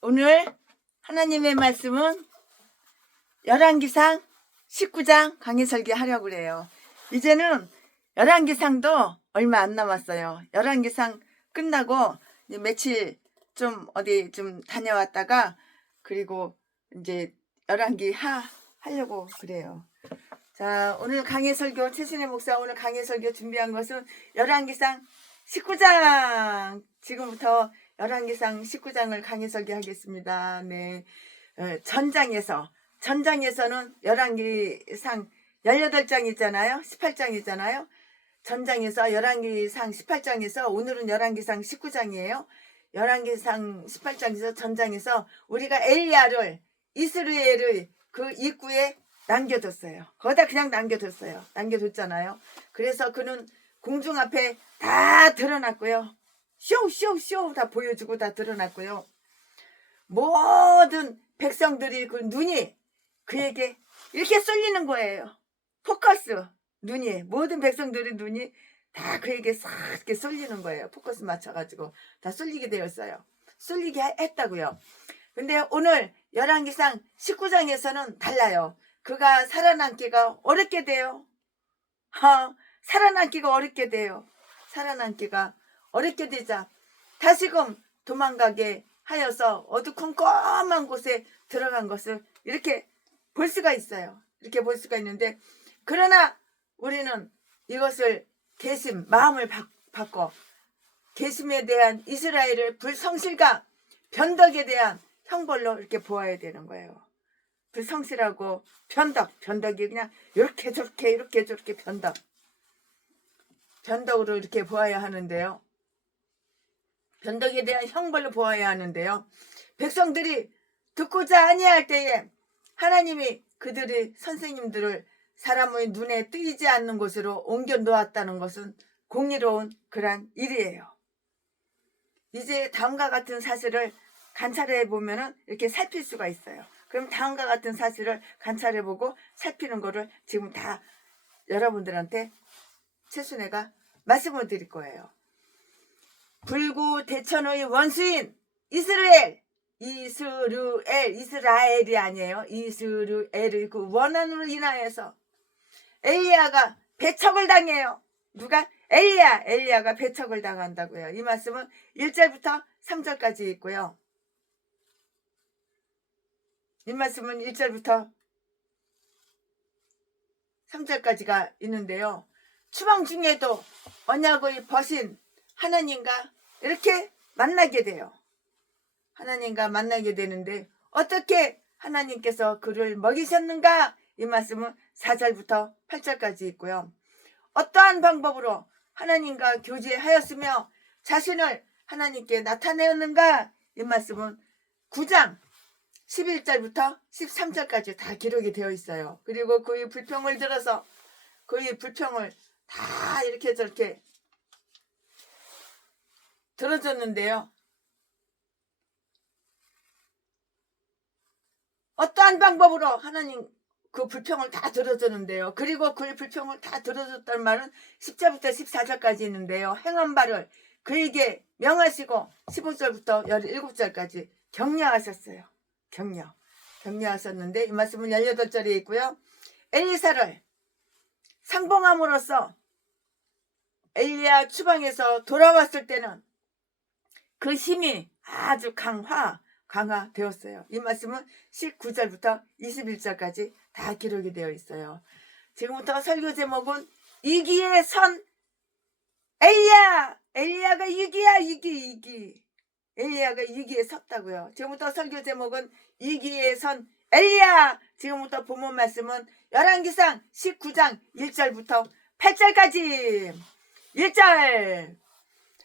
오늘 하나님의 말씀은 열왕기상 19장 강의 설교하려고 그래요. 이제는 열왕기상도 얼마 안 남았어요. 열왕기상 끝나고 이제 며칠 좀 어디 좀 다녀왔다가 그리고 이제 열왕기 하려고 그래요. 자, 오늘 강의 설교 최신의 목사 오늘 강의 설교 준비한 것은 열왕기상 19장. 지금부터 열왕기상 19장을 강의 설교하겠습니다. 네. 전장에서는 열왕기상 18장 있잖아요. 18장이잖아요. 전장에서 열왕기상 18장에서 오늘은 열왕기상 19장이에요. 열왕기상 18장에서 전장에서 우리가 엘리야를 이스라엘의 그 입구에 남겨뒀어요. 거기다 그냥 남겨뒀어요. 남겨뒀잖아요. 그래서 그는 공중 앞에 다 드러났고요. 쇼 다 보여주고 다 드러났고요. 모든 백성들이 그 눈이 그에게 이렇게 쏠리는 거예요. 포커스 눈이 모든 백성들의 눈이 다 그에게 싹 이렇게 쏠리는 거예요. 포커스 맞춰가지고 다 쏠리게 되었어요. 쏠리게 했다고요. 근데 오늘 열왕기상 19장에서는 달라요. 그가 살아남기가 어렵게 돼요. 살아남기가 어렵게 돼요. 살아남기가 어렵게 되자 다시금 도망가게 하여서 어두컴컴한 곳에 들어간 것을 이렇게 볼 수가 있어요. 이렇게 볼 수가 있는데 그러나 우리는 이것을 마음을 바꿔 계심에 대한 이스라엘의 불성실과 변덕에 대한 형벌로 이렇게 보아야 되는 거예요. 불성실하고 변덕이 그냥 이렇게 저렇게 이렇게 저렇게 변덕으로 이렇게 보아야 하는데요. 변덕에 대한 형벌로 보아야 하는데요. 백성들이 듣고자 아니할 때에 하나님이 그들의 선생님들을 사람의 눈에 띄지 않는 곳으로 옮겨 놓았다는 것은 공의로운 그런 일이에요. 이제 다음과 같은 사실을 관찰해 보면 이렇게 살필 수가 있어요. 그럼 다음과 같은 사실을 관찰해 보고 살피는 거를 지금 다 여러분들한테 최순애가 말씀을 드릴 거예요. 불구 대천의 원수인 이스라엘이 아니에요. 이스라엘의 그 원한으로 인하여서 엘리야가 배척을 당해요. 누가? 엘리야가 배척을 당한다고요. 이 말씀은 1절부터 3절까지 있고요. 이 말씀은 1절부터 3절까지가 있는데요. 추방 중에도 언약의 벗인 하나님과 이렇게 만나게 돼요. 하나님과 만나게 되는데 어떻게 하나님께서 그를 먹이셨는가? 이 말씀은 4절부터 8절까지 있고요. 어떠한 방법으로 하나님과 교제하였으며 자신을 하나님께 나타내었는가? 이 말씀은 9장 11절부터 13절까지 다 기록이 되어 있어요. 그리고 그의 불평을 들어서 그의 불평을 다 이렇게 저렇게 들어줬는데요. 어떠한 방법으로 하나님 그 불평을 다 들어줬는데요. 그리고 그의 불평을 다 들어줬다는 말은 10절부터 14절까지 있는데요. 행한 바를 그에게 명하시고 15절부터 17절까지 격려하셨어요. 격려하셨는데 이 말씀은 18절에 있고요. 엘리사를 상봉함으로써 엘리야 추방에서 돌아왔을 때는 그 힘이 아주 강화되었어요. 이 말씀은 19절부터 21절까지 다 기록이 되어 있어요. 지금부터 설교 제목은 이기에 선 엘리야가 이기야. 엘리야가 이기에 섰다고요. 지금부터 설교 제목은 이기에 선 엘리야. 지금부터 본문 말씀은 열왕기상 19장 1절부터 8절까지. 1절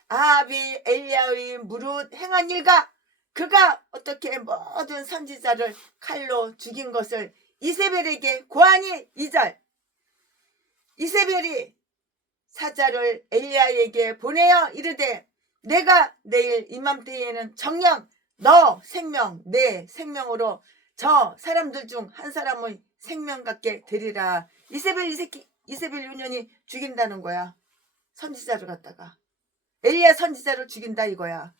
아합이 엘리야의 무릇 행한 일과 그가 어떻게 모든 선지자를 칼로 죽인 것을 이세벨에게 고하니. 2절 이세벨이 사자를 엘리야에게 보내어 이르되 내가 내일 이맘때에는 정녕 너 생명 내 생명으로 저 사람들 중 한 사람의 생명 같게 되리라. 이세벨 유년이 죽인다는 거야. 선지자를 갖다가 엘리야 선지자를 죽인다 이거야.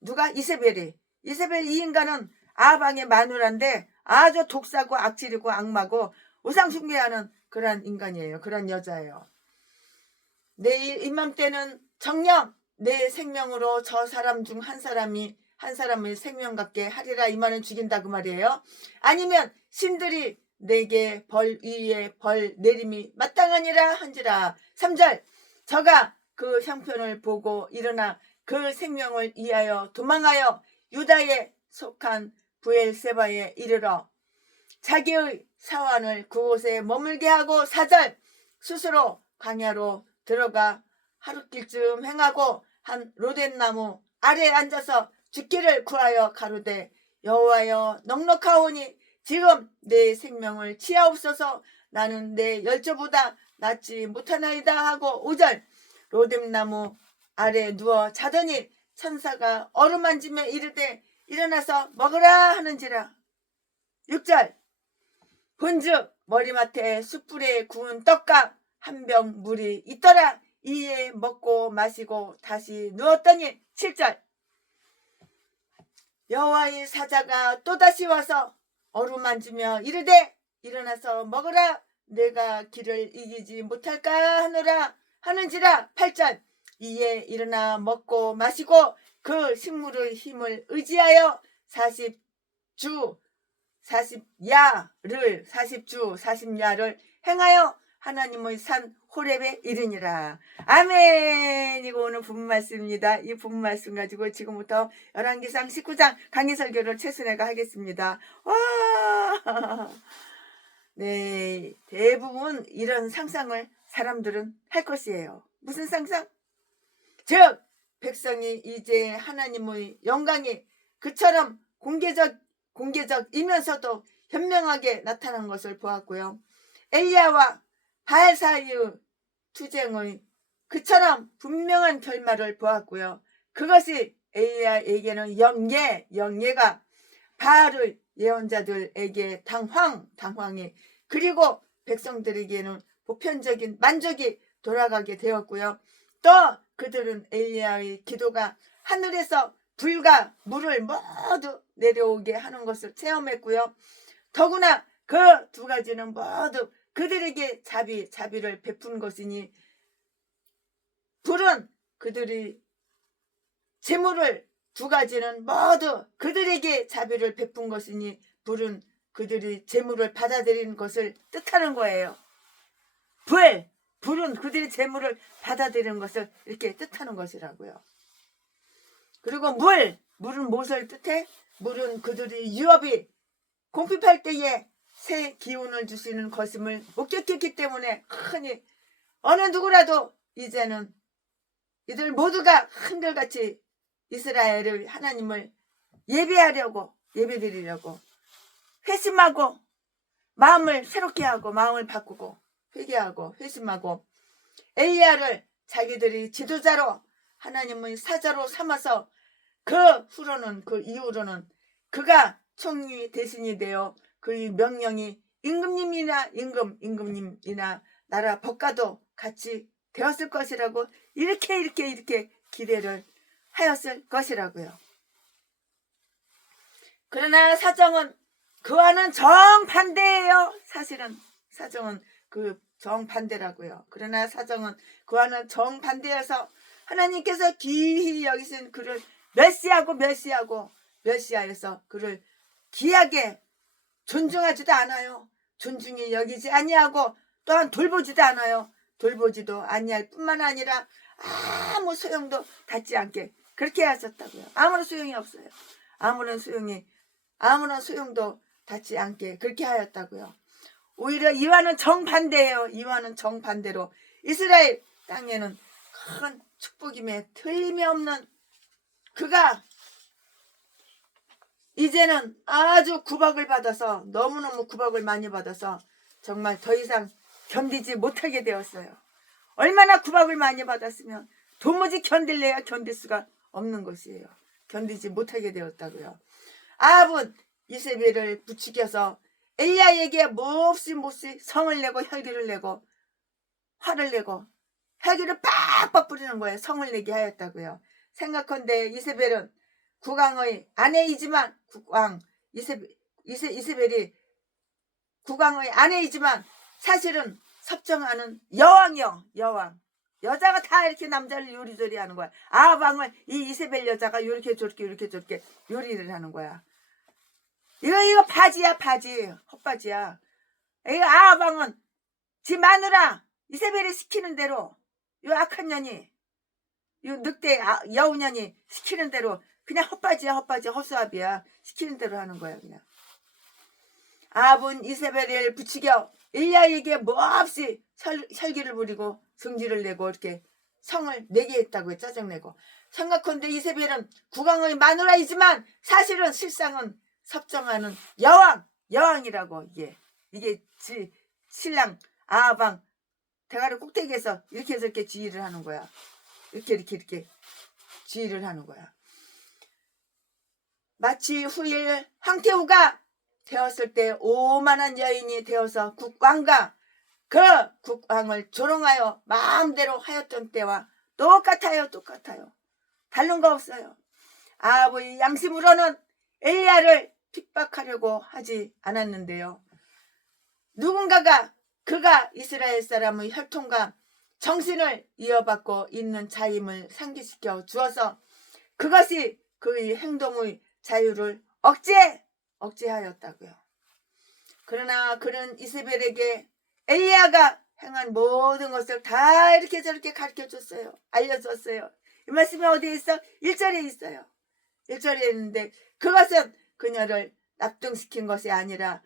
누가? 이세벨이. 이세벨 이 인간은 아방의 마누라인데 아주 독사고 악질이고 악마고 우상 숭배하는 그런 인간이에요. 그런 여자예요. 내일 이맘때는 정녕 내 생명으로 저 사람 중 한 사람을 생명 갖게 하리라 이 말은 죽인다 그 말이에요. 아니면 신들이 내게 벌 위에 벌 내림이 마땅하니라 한지라. 3절 저가 그 형편을 보고 일어나 그 생명을 위하여 도망하여 유다에 속한 부엘세바에 이르러 자기의 사환을 그곳에 머물게 하고 4절 스스로 광야로 들어가 하룻길쯤 행하고 한 로덴나무 아래에 앉아서 죽기를 구하여 가로되 여호와여 넉넉하오니 지금 내 생명을 치하옵소서. 나는 내 열조보다 낫지 못하나이다 하고 5절 로뎀나무 아래 누워 자더니 천사가 어루만지며 이르되 일어나서 먹으라 하는지라. 6절 본즉 머리맡에 숯불에 구운 떡과 한 병 물이 있더라. 이에 먹고 마시고 다시 누웠더니 7절 여호와의 사자가 또다시 와서 어루만지며 이르되 일어나서 먹으라. 내가 길을 이기지 못할까 하노라 하는지라. 8절 이에 일어나 먹고 마시고 그 식물의 힘을 의지하여 40주 40야를 행하여 하나님의 산 호렙에 이르니라. 아멘. 이거 오늘 본문 말씀입니다. 이 본문 말씀 가지고 지금부터 열왕기상 19장 강의 설교를 최순애가 하겠습니다. 와! 네, 대부분 이런 상상을 사람들은 할 것이에요. 무슨 상상? 즉 백성이 이제 하나님의 영광이 그처럼 공개적이면서도 현명하게 나타난 것을 보았고요. 엘리야와 바알 사이의 투쟁의 그처럼 분명한 결말을 보았고요. 그것이 엘리야에게는 영예가 바알의 예언자들에게 당황이 그리고 백성들에게는 보편적인 만족이 돌아가게 되었고요. 또 그들은 엘리야의 기도가 하늘에서 불과 물을 모두 내려오게 하는 것을 체험했고요. 더구나 그 두 가지는 모두 그들에게 자비를 베푼 것이니 불은 그들이 재물을 두 가지는 모두 그들에게 자비를 베푼 것이니 불은 그들이 재물을 받아들이는 것을 뜻하는 거예요. 불은 그들이 재물을 받아들이는 것을 이렇게 뜻하는 것이라고요. 그리고 물은 무엇을 뜻해? 물은 그들이 유업이 공핍할 때에 새 기운을 주시는 것임을 목격했기 때문에 흔히 어느 누구라도 이제는 이들 모두가 한결같이 이스라엘을 하나님을 예배드리려고 회심하고 마음을 새롭게 하고 마음을 바꾸고 회개하고 회심하고 엘리야를 자기들이 지도자로 하나님의 사자로 삼아서 그 이후로는 그가 총리 대신이 되어 그의 명령이 임금님이나 나라 법과도 같이 되었을 것이라고 이렇게 기대를 하였을 것이라고요. 그러나 사정은 그와는 정반대예요. 사실은 사정은 그 정반대라고요. 그러나 사정은 그와는 정반대여서 하나님께서 귀히 여기신 그를 멸시하여서 그를 귀하게 존중하지도 않아요. 존중히 여기지 아니하고 또한 돌보지도 않아요. 돌보지도 아니할 뿐만 아니라 아무 소용도 닿지 않게 그렇게 하셨다고요. 아무런 소용이 없어요. 아무런 소용도 닿지 않게 그렇게 하였다고요. 오히려 이와는 정반대예요. 이와는 정반대로 이스라엘 땅에는 큰 축복임에 틀림없는 그가 이제는 아주 구박을 받아서 너무너무 구박을 많이 받아서 정말 더 이상 견디지 못하게 되었어요. 얼마나 구박을 많이 받았으면 도무지 견딜래야 견딜 수가 없는 것이에요. 견디지 못하게 되었다고요. 아합은 이세벨을 부추겨서 엘리야에게 몹시 성을 내고 혈기를 내고 화를 내고 혈기를 빡빡 뿌리는 거예요. 성을 내게 하였다고요. 생각컨대 이세벨은 국왕의 아내이지만 국왕 이세벨이 국왕의 아내이지만 사실은 섭정하는 여왕이요. 여왕. 여자가 다 이렇게 남자를 요리조리 하는 거야. 아방을 이 이세벨 여자가 요렇게 저렇게 요리를 하는 거야. 이거 바지야, 바지. 헛바지야. 이거 아방은 지 마누라 이세벨이 시키는 대로 요 악한 년이 요 늑대 여우년이 시키는 대로 그냥 헛바지야, 헛바지, 헛수압이야. 시키는 대로 하는 거야, 그냥. 아합은 이세벨을 부추겨 엘리야에게 몹시 혈기를 부리고 성질을 내고 이렇게 성을 내게 했다고 짜증내고. 생각컨대 이세벨은 국왕의 마누라이지만 사실은 실상은 섭정하는 여왕이라고. 이게 신랑 아합왕 대가리 꼭대기에서 이렇게 해서 이렇게 지휘를 하는 거야. 이렇게 지휘를 하는 거야. 마치 후일 황태후가 되었을 때 오만한 여인이 되어서 국왕과 그 국왕을 조롱하여 마음대로 하였던 때와 똑같아요. 다른 거 없어요. 아합의 양심으로는 엘리야를 핍박하려고 하지 않았는데요. 누군가가 그가 이스라엘 사람의 혈통과 정신을 이어받고 있는 자임을 상기시켜 주어서 그것이 그의 행동의 자유를 억제하였다고요. 그러나 그는 이세벨에게 엘리야가 행한 모든 것을 다 이렇게 저렇게 가르쳐줬어요. 알려줬어요. 이 말씀이 어디에 있어? 1절에 있어요. 1절에 있는데 그것은 그녀를 납득시킨 것이 아니라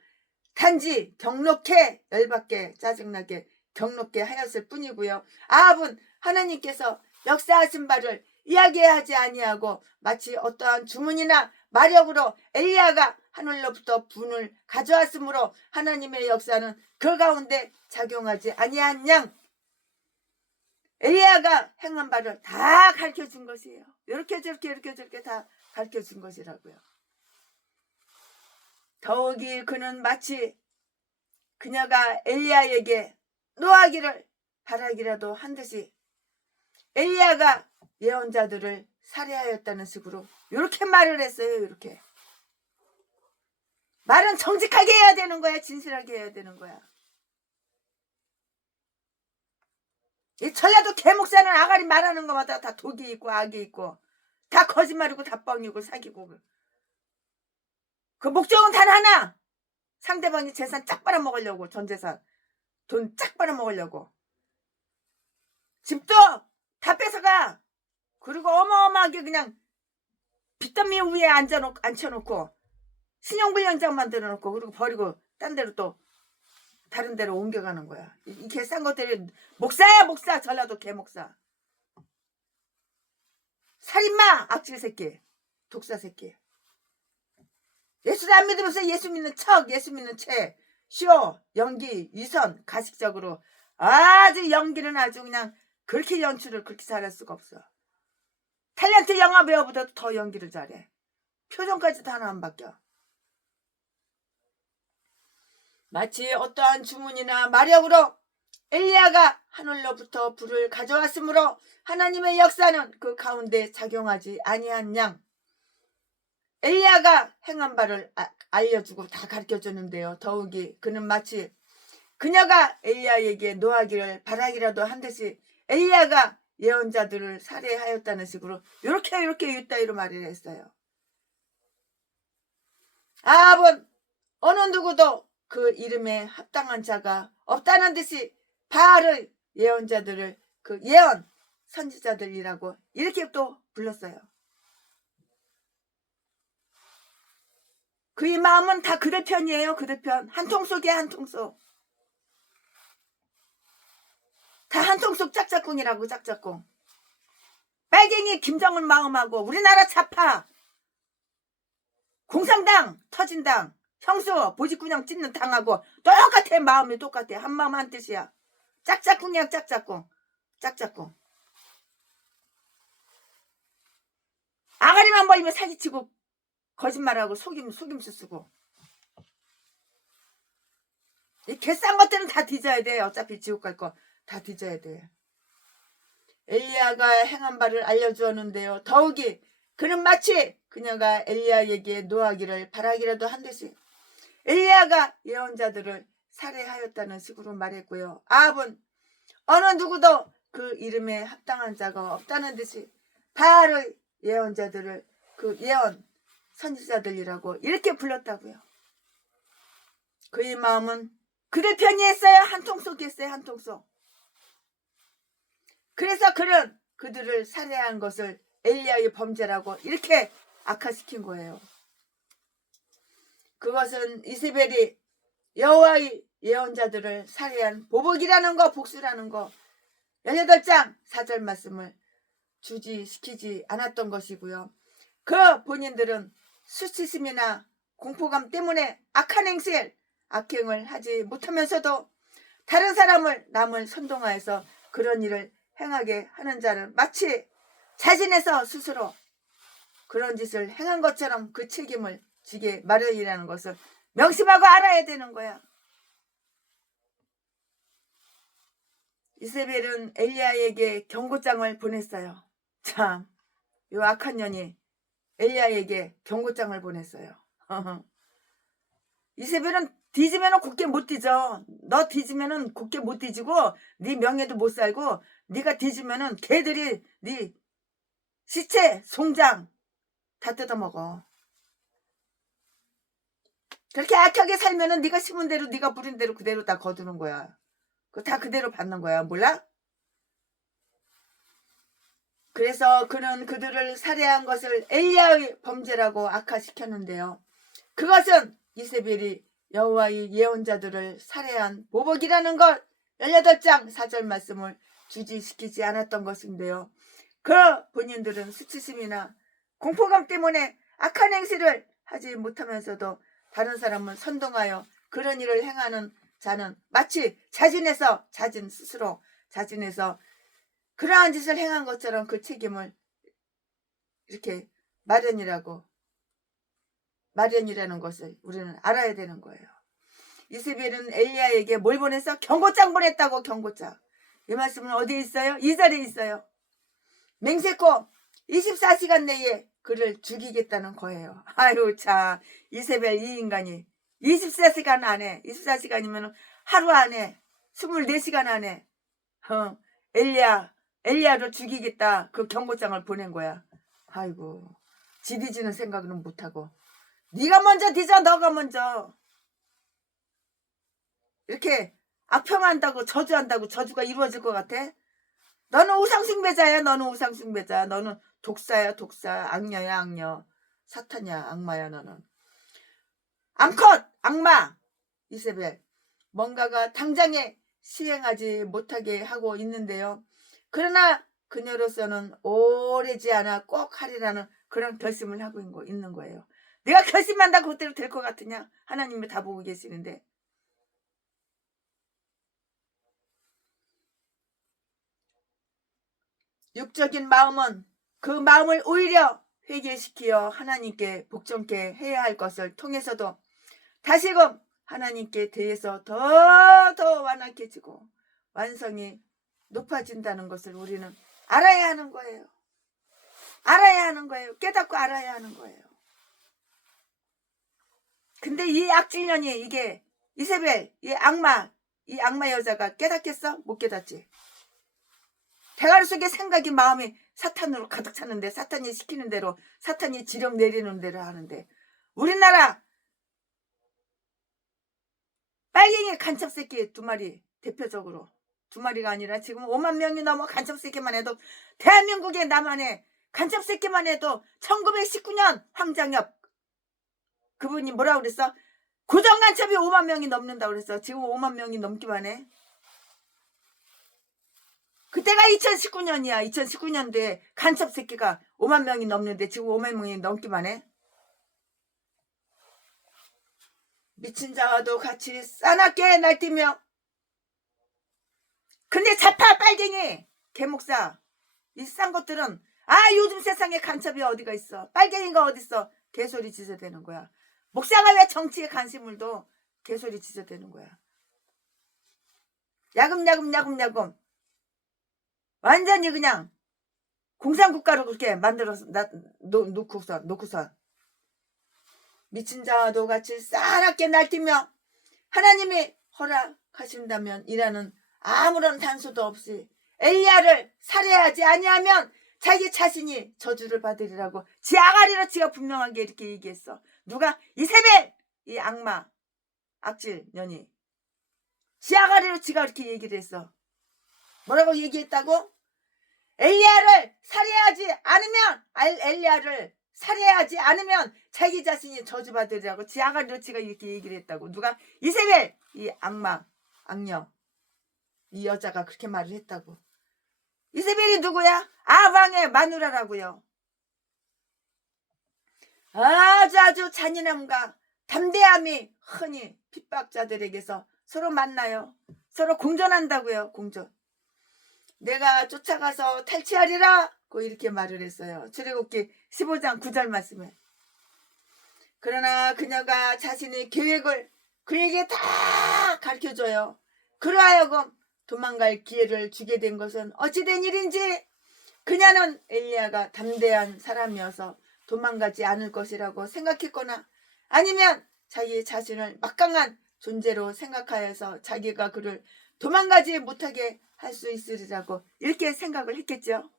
단지 경록해 열받게 짜증나게 경록게 하였을 뿐이고요. 아합은 하나님께서 역사하신 바를 이야기하지 아니하고 마치 어떠한 주문이나 마력으로 엘리야가 하늘로부터 분을 가져왔으므로 하나님의 역사는 그 가운데 작용하지 아니한 양 엘리야가 행한 바를 다 가르쳐준 것이에요. 이렇게 저렇게 다 가르쳐준 것이라고요. 더욱이 그는 마치 그녀가 엘리야에게 노하기를 바라기라도 한 듯이 엘리야가 예언자들을 살해하였다는 식으로 이렇게 말을 했어요. 이렇게 말은 정직하게 해야 되는 거야. 진실하게 해야 되는 거야. 이 전라도 개목사는 아가리 말하는 것마다 다 독이 있고 악이 있고 다 거짓말이고 다 뻥이고 사기고 그 목적은 단 하나. 상대방이 재산 쫙 빨아먹으려고. 전재산 돈 쫙 빨아먹으려고. 집도 다 뺏어가. 그리고 어마어마하게 그냥 빚더미 위에 앉혀놓고 신용불량장 만들어놓고 그리고 버리고 딴 데로 또 다른 데로 옮겨가는 거야. 이 개싼 것들이 목사야 목사. 전라도 개목사. 살인마 악질 새끼. 독사 새끼. 예수를 안 믿으면서 예수 믿는 척 예수 믿는 채 쇼 연기 위선 가식적으로 아주 연기는 아주 그냥 그렇게 연출을 그렇게 잘할 수가 없어. 탤런트 영화배우보다도 더 연기를 잘해. 표정까지도 하나 안 바뀌어. 마치 어떠한 주문이나 마력으로 엘리야가 하늘로부터 불을 가져왔으므로 하나님의 역사는 그 가운데 작용하지 아니한 양 엘리야가 행한 바를 알려주고 다 가르쳐줬는데요. 더욱이 그는 마치 그녀가 엘리야에게 노하기를 바라기라도 한 듯이 엘리야가 예언자들을 살해하였다는 식으로 이렇게 유따위로 말을 했어요. 아합은 어느 누구도 그 이름에 합당한 자가 없다는 듯이 바알의 예언자들을 그 예언 선지자들이라고 이렇게 또 불렀어요. 그의 마음은 다 그들 편이에요. 그들 편. 한 통 속에 한 통 속. 다 한 통 속 짝짝꿍이라고. 짝짝꿍. 빨갱이 김정은 마음하고 우리나라 좌파 공산당 터진당 형수 보직군형 찢는 당하고 똑같아. 마음이 똑같아. 한 마음 한 뜻이야. 짝짝꿍이야. 짝짝꿍. 아가리만 벌리면 사기치고 거짓말하고 속임수 쓰고. 이 개싼 것들은 다 뒤져야 돼. 어차피 지옥 갈 거 다 뒤져야 돼. 엘리야가 행한 바를 알려주었는데요. 더욱이 그는 마치 그녀가 엘리야에게 노하기를 바라기라도 한 듯이 엘리야가 예언자들을 살해하였다는 식으로 말했고요. 아합은 어느 누구도 그 이름에 합당한 자가 없다는 듯이 바알의 예언자들을 그 예언 선지자들이라고 이렇게 불렀다고요. 그의 마음은 그들 편이 했어요? 한통 쏘겠어요? 한통 쏘. 그래서 그는 그들을 살해한 것을 엘리야의 범죄라고 이렇게 악화시킨 거예요. 그것은 이세벨이 여호와의 예언자들을 살해한 보복이라는 거, 복수라는 거 18장 4절 말씀을 주지시키지 않았던 것이고요. 그 본인들은 수치심이나 공포감 때문에 악한 행실, 악행을 하지 못하면서도 다른 사람을 남을 선동하여서 그런 일을 행하게 하는 자는 마치 자진해서 스스로 그런 짓을 행한 것처럼 그 책임을 지게 마련이라는 것을 명심하고 알아야 되는 거야. 이세벨은 엘리야에게 경고장을 보냈어요. 참, 이 악한 년이 엘리야에게 경고장을 보냈어요. 이세벨은 뒤지면은 굳게 못 뒤져. 너 뒤지면은 굳게 못 뒤지고 네 명예도 못 살고 네가 뒤지면은 개들이 네 시체, 송장 다 뜯어먹어. 그렇게 악하게 살면은 네가 심은 대로 네가 부린 대로 그대로 다 거두는 거야. 다 그대로 받는 거야. 몰라? 그래서 그는 그들을 살해한 것을 엘리야의 범죄라고 악화시켰는데요. 그것은 이세벨이 여호와의 예언자들을 살해한 보복이라는 것 18장 4절 말씀을 주지시키지 않았던 것인데요. 그 본인들은 수치심이나 공포감 때문에 악한 행실을 하지 못하면서도 다른 사람을 선동하여 그런 일을 행하는 자는 마치 자진 스스로 자진해서 그러한 짓을 행한 것처럼 그 책임을 이렇게 마련이라는 것을 우리는 알아야 되는 거예요. 이세벨은 엘리야에게 뭘 보냈어? 경고장 보냈다고. 경고장. 이 말씀은 어디에 있어요? 2절에 있어요. 맹세코 24시간 내에 그를 죽이겠다는 거예요. 아유 참, 이세벨 이 인간이 24시간 안에, 24시간이면 하루 안에 24시간 안에 엘리야를 죽이겠다 그 경고장을 보낸 거야. 아이고, 지디지는 생각은 못하고 네가 먼저 뒤져. 너가 먼저 이렇게 악평한다고 저주한다고 저주가 이루어질 것 같아? 너는 우상숭배자야. 너는 우상숭배자. 너는 독사야. 독사. 악녀야. 악녀. 사탄이야. 악마야. 너는 암컷 악마 이세벨. 뭔가가 당장에 시행하지 못하게 하고 있는데요. 그러나 그녀로서는 오래지 않아 꼭 하리라는 그런 결심을 하고 있는 거예요. 내가 결심한다고 그대로 될 것 같으냐? 하나님이 다 보고 계시는데. 육적인 마음은 그 마음을 오히려 회개시키어 하나님께 복종케 해야 할 것을 통해서도 다시금 하나님께 대해서 더 완악해지고 완성이 높아진다는 것을 우리는 알아야 하는 거예요. 알아야 하는 거예요. 깨닫고 알아야 하는 거예요. 근데 이 악질년이 이게 이세벨 이 악마 여자가 깨닫겠어? 못 깨닫지. 대가리 속에 생각이 마음이 사탄으로 가득 찼는데 사탄이 시키는 대로 사탄이 지령 내리는 대로 하는데 우리나라 빨갱이 간첩새끼 2마리 대표적으로 2마리가 아니라 지금 5만 명이 넘어 간첩새끼만 해도 대한민국의 나만의 간첩새끼만 해도 1919년 황장엽 그분이 뭐라고 그랬어? 고정간첩이 5만 명이 넘는다고 그랬어. 지금 5만 명이 넘기만 해. 그때가 2019년이야. 2019년도에 간첩 새끼가 5만 명이 넘는데 지금 5만 명이 넘기만 해. 미친 자와도 같이 싸납게 날뛰며. 근데 자파 빨갱이 개목사 이 싼 것들은 요즘 세상에 간첩이 어디가 있어. 빨갱이가 어딨어. 개소리 지저대는 거야. 목사가 왜 정치에 관심을 둬. 개소리 지저대는 거야. 야금야금 완전히 그냥 공산국가로 그렇게 만들어서 놓고선 미친 자와도 같이 싸납게 날뛰며 하나님이 허락하신다면 이라는 아무런 단서도 없이 엘리야를 살해하지 아니하면 자기 자신이 저주를 받으리라고 지 아가리로 지가 분명하게 이렇게 얘기했어. 누가? 이세벨! 이 악마 악질 년이 지 아가리로 지가 이렇게 얘기를 했어. 뭐라고 얘기했다고? 엘리야를 살해하지 않으면 자기 자신이 저주받으리라고 지 아가리로 지가 이렇게 얘기를 했다고. 누가? 이세벨! 이 악마 악녀 이 여자가 그렇게 말을 했다고. 이세벨이 누구야? 아방의 마누라라고요. 아주 잔인함과 담대함이 흔히 핍박자들에게서 서로 만나요. 서로 공존한다고요. 공존. 내가 쫓아가서 탈취하리라 고 이렇게 말을 했어요. 출애굽기 15장 9절 말씀에. 그러나 그녀가 자신의 계획을 그에게 다 가르쳐줘요. 그러하여금 도망갈 기회를 주게 된 것은 어찌된 일인지 그녀는 엘리야가 담대한 사람이어서 도망가지 않을 것이라고 생각했거나 아니면 자기 자신을 막강한 존재로 생각하여서 자기가 그를 도망가지 못하게 할 수 있으리라고 이렇게 생각을 했겠죠.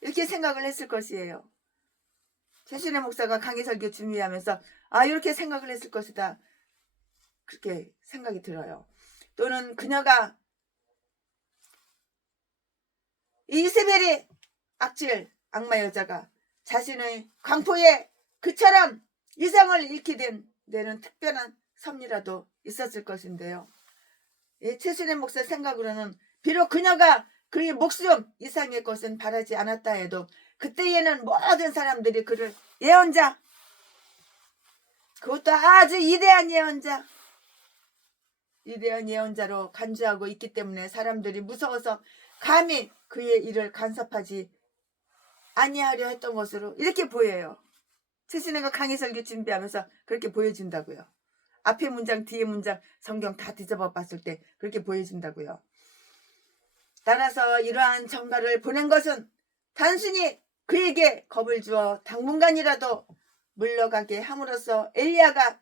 이렇게 생각을 했을 것이에요. 최순애 목사가 강의 설교 준비하면서 이렇게 생각을 했을 것이다. 그렇게 생각이 들어요. 또는 그녀가 이세벨이 악질 악마 여자가 자신의 광포에 그처럼 이성을 잃게 된 데는 특별한 섭리라도 있었을 것인데요. 최순애 목사 생각으로는 비록 그녀가 그의 목숨 이상의 것은 바라지 않았다 해도 그때에는 모든 사람들이 그를 예언자, 그것도 아주 위대한 예언자로 간주하고 있기 때문에 사람들이 무서워서 감히 그의 일을 간섭하지 아니하려 했던 것으로 이렇게 보여요. 최신애가 강의 설교 준비하면서 그렇게 보여준다고요. 앞에 문장 뒤에 문장 성경 다 뒤져봐 봤을 때 그렇게 보여준다고요. 따라서 이러한 전가를 보낸 것은 단순히 그에게 겁을 주어 당분간이라도 물러가게 함으로써 엘리야가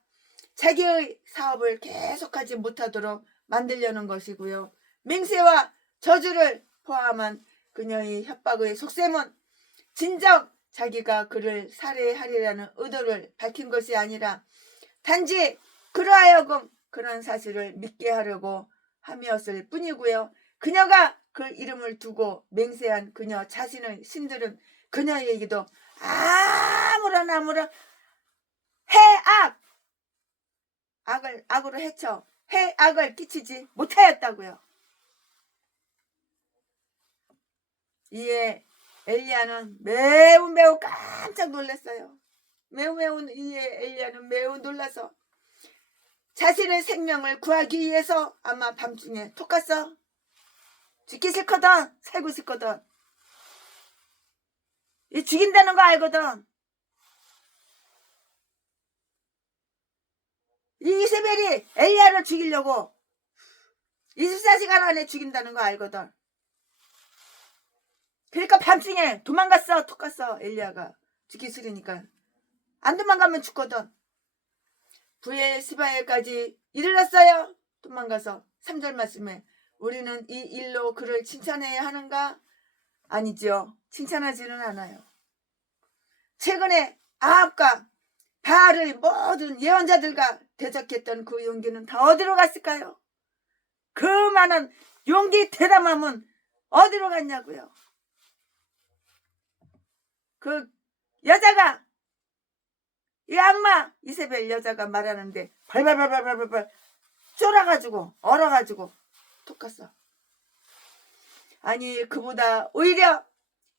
자기의 사업을 계속하지 못하도록 만들려는 것이고요. 맹세와 저주를 포함한 그녀의 협박의 속셈은 진정 자기가 그를 살해하리라는 의도를 밝힌 것이 아니라 단지 그러하여금 그런 사실을 믿게 하려고 함이었을 뿐이고요. 그녀가 그 이름을 두고 맹세한 그녀 자신의 신들은 그녀에게도 아무런 악으로 해쳐 악을 끼치지 못하였다고요. 이에 엘리야는 매우 깜짝 놀랐어요. 엘리야는 매우 놀라서 자신의 생명을 구하기 위해서 아마 밤중에 톡 갔어. 죽기 싫거든. 살고 싶거든. 이 죽인다는 거 알거든. 이 이세벨이 엘리야를 죽이려고 24시간 안에 죽인다는 거 알거든. 그러니까 밤중에 도망갔어. 톡 갔어. 엘리야가 죽기 싫으니까. 안 도망가면 죽거든. 부엘시바에까지 이르렀어요. 도망가서 3절 말씀에 우리는 이 일로 그를 칭찬해야 하는가? 아니죠. 칭찬하지는 않아요. 최근에 아합과 바알의 모든 예언자들과 대적했던 그 용기는 다 어디로 갔을까요? 그 많은 용기 대담함은 어디로 갔냐고요. 그 여자가 이 악마 이세벨 여자가 말하는데 발발발발발발 쫄아가지고 얼어가지고 톡 갔어. 아니 그보다 오히려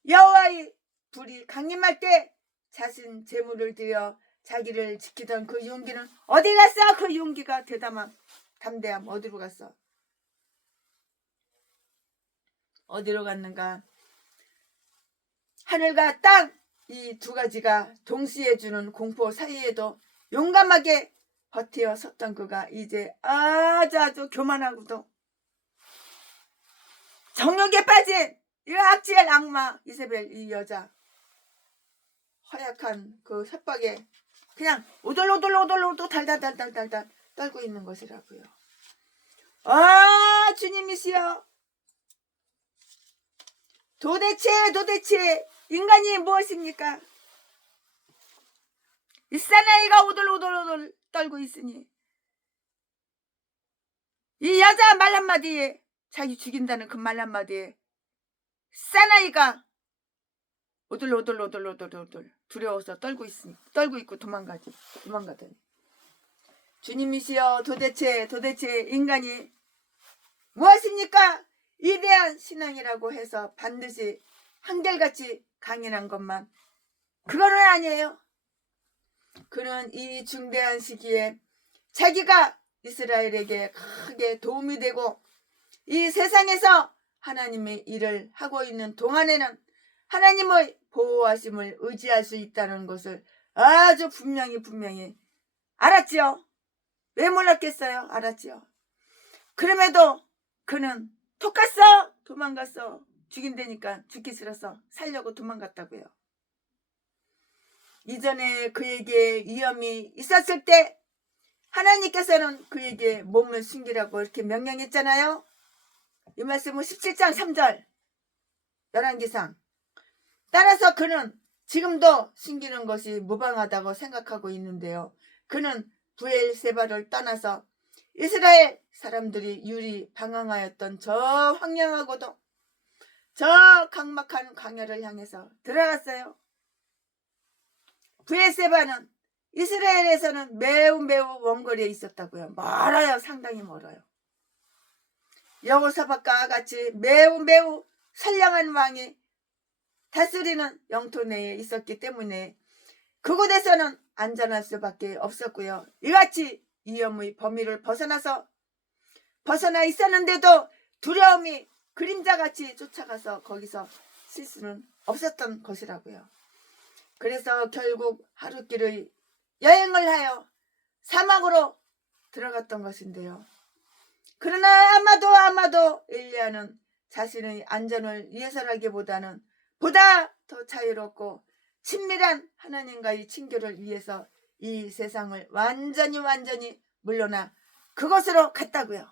여호와의 불이 강림할 때 자신 재물을 들여 자기를 지키던 그 용기는 어디 갔어? 그 용기가 대담함 담대함 어디로 갔어? 어디로 갔는가? 하늘과 땅 이 두 가지가 동시에 주는 공포 사이에도 용감하게 버티어 섰던 그가 이제 아주 교만하고도 정욕에 빠진 이 악질 악마 이세벨 이 여자 허약한 그 협박에 그냥 오돌오돌오돌오돌 달달달달달달 떨고 있는 것이라고요. 아 주님이시여, 도대체 인간이 무엇입니까? 이 사나이가 오돌오돌오돌 떨고 있으니 이 여자 말 한마디에, 자기 죽인다는 그 말 한마디에 사나이가 오돌오돌오돌오돌 두려워서 떨고 있고 도망가더니 주님이시여, 도대체 인간이 무엇입니까? 위대한 신앙이라고 해서 반드시 한결같이 강인한 것만 그거는 아니에요. 그는 이 중대한 시기에 자기가 이스라엘에게 크게 도움이 되고 이 세상에서 하나님의 일을 하고 있는 동안에는 하나님의 보호하심을 의지할 수 있다는 것을 아주 분명히 알았지요. 왜 몰랐겠어요? 알았지요. 그럼에도 그는 톡 갔어, 도망갔어. 죽인다니까 죽기 싫어서 살려고 도망갔다고요. 이전에 그에게 위험이 있었을 때 하나님께서는 그에게 몸을 숨기라고 이렇게 명령했잖아요. 이 말씀은 17장 3절 열왕기상. 따라서 그는 지금도 숨기는 것이 무방하다고 생각하고 있는데요. 그는 브엘세바를 떠나서 이스라엘 사람들이 유리 방황하였던 저 황량하고도 저 강막한 광야를 향해서 들어갔어요. 브엘세바는 이스라엘에서는 매우 원거리에 있었다고요. 멀어요. 상당히 멀어요. 여호사밧과 같이 매우 선량한 왕이 다스리는 영토 내에 있었기 때문에 그곳에서는 안전할 수밖에 없었고요. 이같이 위험의 범위를 벗어나 있었는데도 두려움이 그림자같이 쫓아가서 거기서 쉴 수는 없었던 것이라고요. 그래서 결국 하루길의 여행을 하여 사막으로 들어갔던 것인데요. 그러나 아마도 엘리야는 자신의 안전을 위해서라기보다는 보다 더 자유롭고 친밀한 하나님과의 친교를 위해서 이 세상을 완전히 물러나 그곳으로 갔다고요.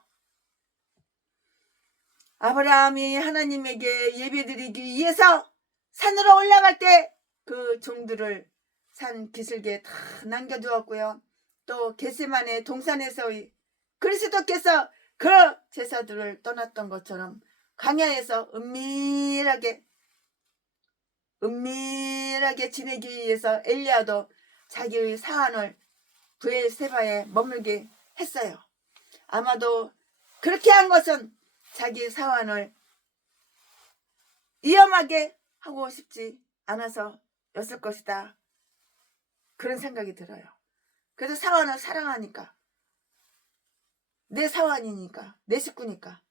아브라함이 하나님에게 예배드리기 위해서 산으로 올라갈 때 그 종들을 산 기슭에 다 남겨두었고요. 또 겟세마네 동산에서의 그리스도께서 그 제사들을 떠났던 것처럼 광야에서 은밀하게 지내기 위해서 엘리야도 자기의 사안을 브엘세바에 머물게 했어요. 아마도 그렇게 한 것은 자기 사안을 위험하게 하고 싶지 않아서 였을 것이다. 그런 생각이 들어요. 그래서 사안을 사랑하니까, 내 사안이니까, 내 식구니까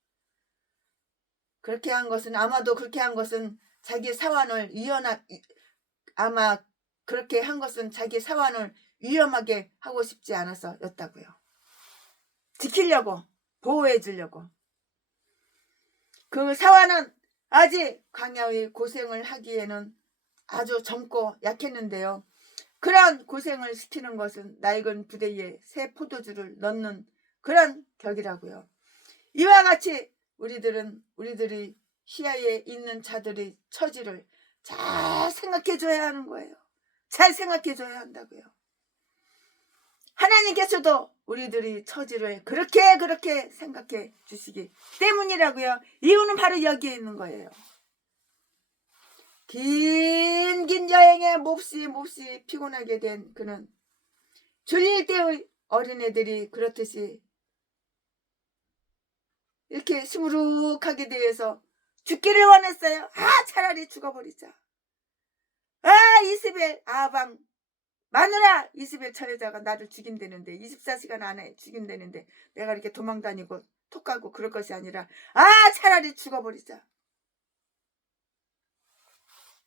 그렇게 한 것은, 아마도 그렇게 한 것은 자기 사안을 아마 그렇게 한 것은 자기 사안을 위험하게 하고 싶지 않아서 였다고요. 지키려고, 보호해 주려고. 그 사안은 아직 광야의 고생을 하기에는 아주 젊고 약했는데요. 그런 고생을 시키는 것은 낡은 부대에 새 포도주를 넣는 그런 격이라고요. 이와 같이 우리들이 시야에 있는 자들의 처지를 잘 생각해 줘야 하는 거예요. 잘 생각해 줘야 한다고요. 하나님께서도 우리들의 처지를 그렇게 생각해 주시기 때문이라고요. 이유는 바로 여기에 있는 거예요. 긴 여행에 몹시 피곤하게 된 그는 졸릴 때의 어린애들이 그렇듯이 이렇게 시무룩하게 되어서 죽기를 원했어요. 차라리 죽어버리자. 이스벨 아방 마누라 이스벨 저 여자가 나를 죽인다는데 24시간 안에 죽인다는데 내가 이렇게 도망다니고 톡 가고 그럴 것이 아니라 차라리 죽어버리자.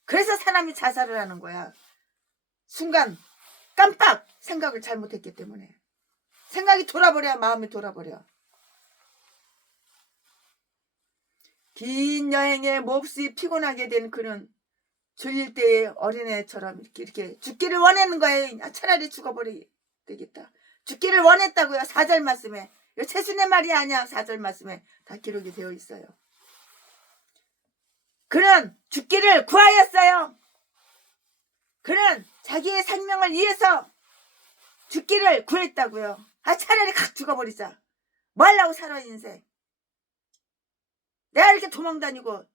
그래서 사람이 자살을 하는 거야. 순간 깜빡 생각을 잘못했기 때문에. 생각이 돌아버려야 마음이 돌아버려. 긴 여행에 몹시 피곤하게 된 그는 졸릴 때의 어린애처럼 이렇게 죽기를 원하는 거예요. 차라리 죽어버려 되겠다. 죽기를 원했다고요. 4절 말씀에. 이거 최순의 말이 아니야. 4절 말씀에 다 기록이 되어 있어요. 그는 죽기를 구하였어요. 그는 자기의 생명을 위해서 죽기를 구했다고요. 차라리 칵 죽어버리자. 뭐 하려고 살아 인생. 내가 이렇게 도망다니고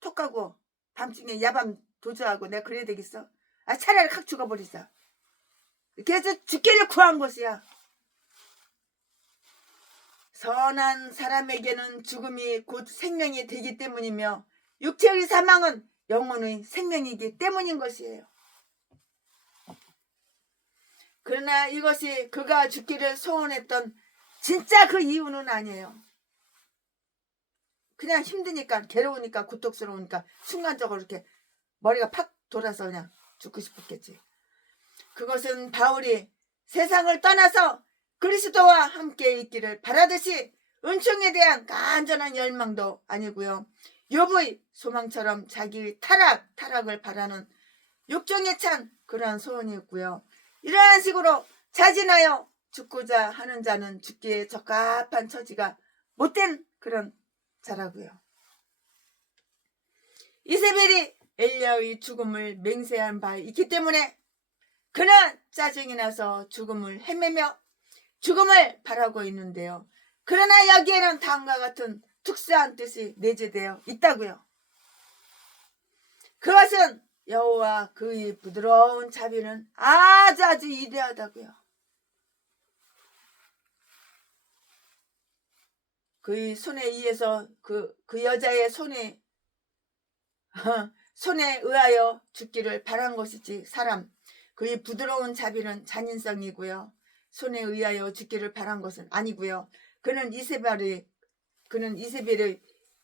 톡 가고 밤중에 야밤 도주하고 내가 그래야 되겠어? 차라리 칵 죽어버리자. 그래서 죽기를 구한 것이야. 선한 사람에게는 죽음이 곧 생명이 되기 때문이며 육체의 사망은 영혼의 생명이기 때문인 것이에요. 그러나 이것이 그가 죽기를 소원했던 진짜 그 이유는 아니에요. 그냥 힘드니까, 괴로우니까, 고통스러우니까 순간적으로 이렇게 머리가 팍 돌아서 그냥 죽고 싶었겠지. 그것은 바울이 세상을 떠나서 그리스도와 함께 있기를 바라듯이 은총에 대한 간절한 열망도 아니고요. 욥의 소망처럼 자기 타락을 바라는 욕정에 찬 그러한 소원이었고요. 이러한 식으로 자진하여 죽고자 하는 자는 죽기에 적합한 처지가 못된 그런 자라고요. 이세벨이 엘리야의 죽음을 맹세한 바 있기 때문에 그는 짜증이 나서 죽음을 헤매며 죽음을 바라고 있는데요. 그러나 여기에는 다음과 같은 특수한 뜻이 내재되어 있다고요. 그것은 여호와 그의 부드러운 자비는 아주 위대하다고요. 그의 손에 의해서 그 여자의 손에 의하여 죽기를 바란 것이지 사람. 그의 부드러운 자비는 잔인성이고요. 손에 의하여 죽기를 바란 것은 아니고요. 그는 이세벨의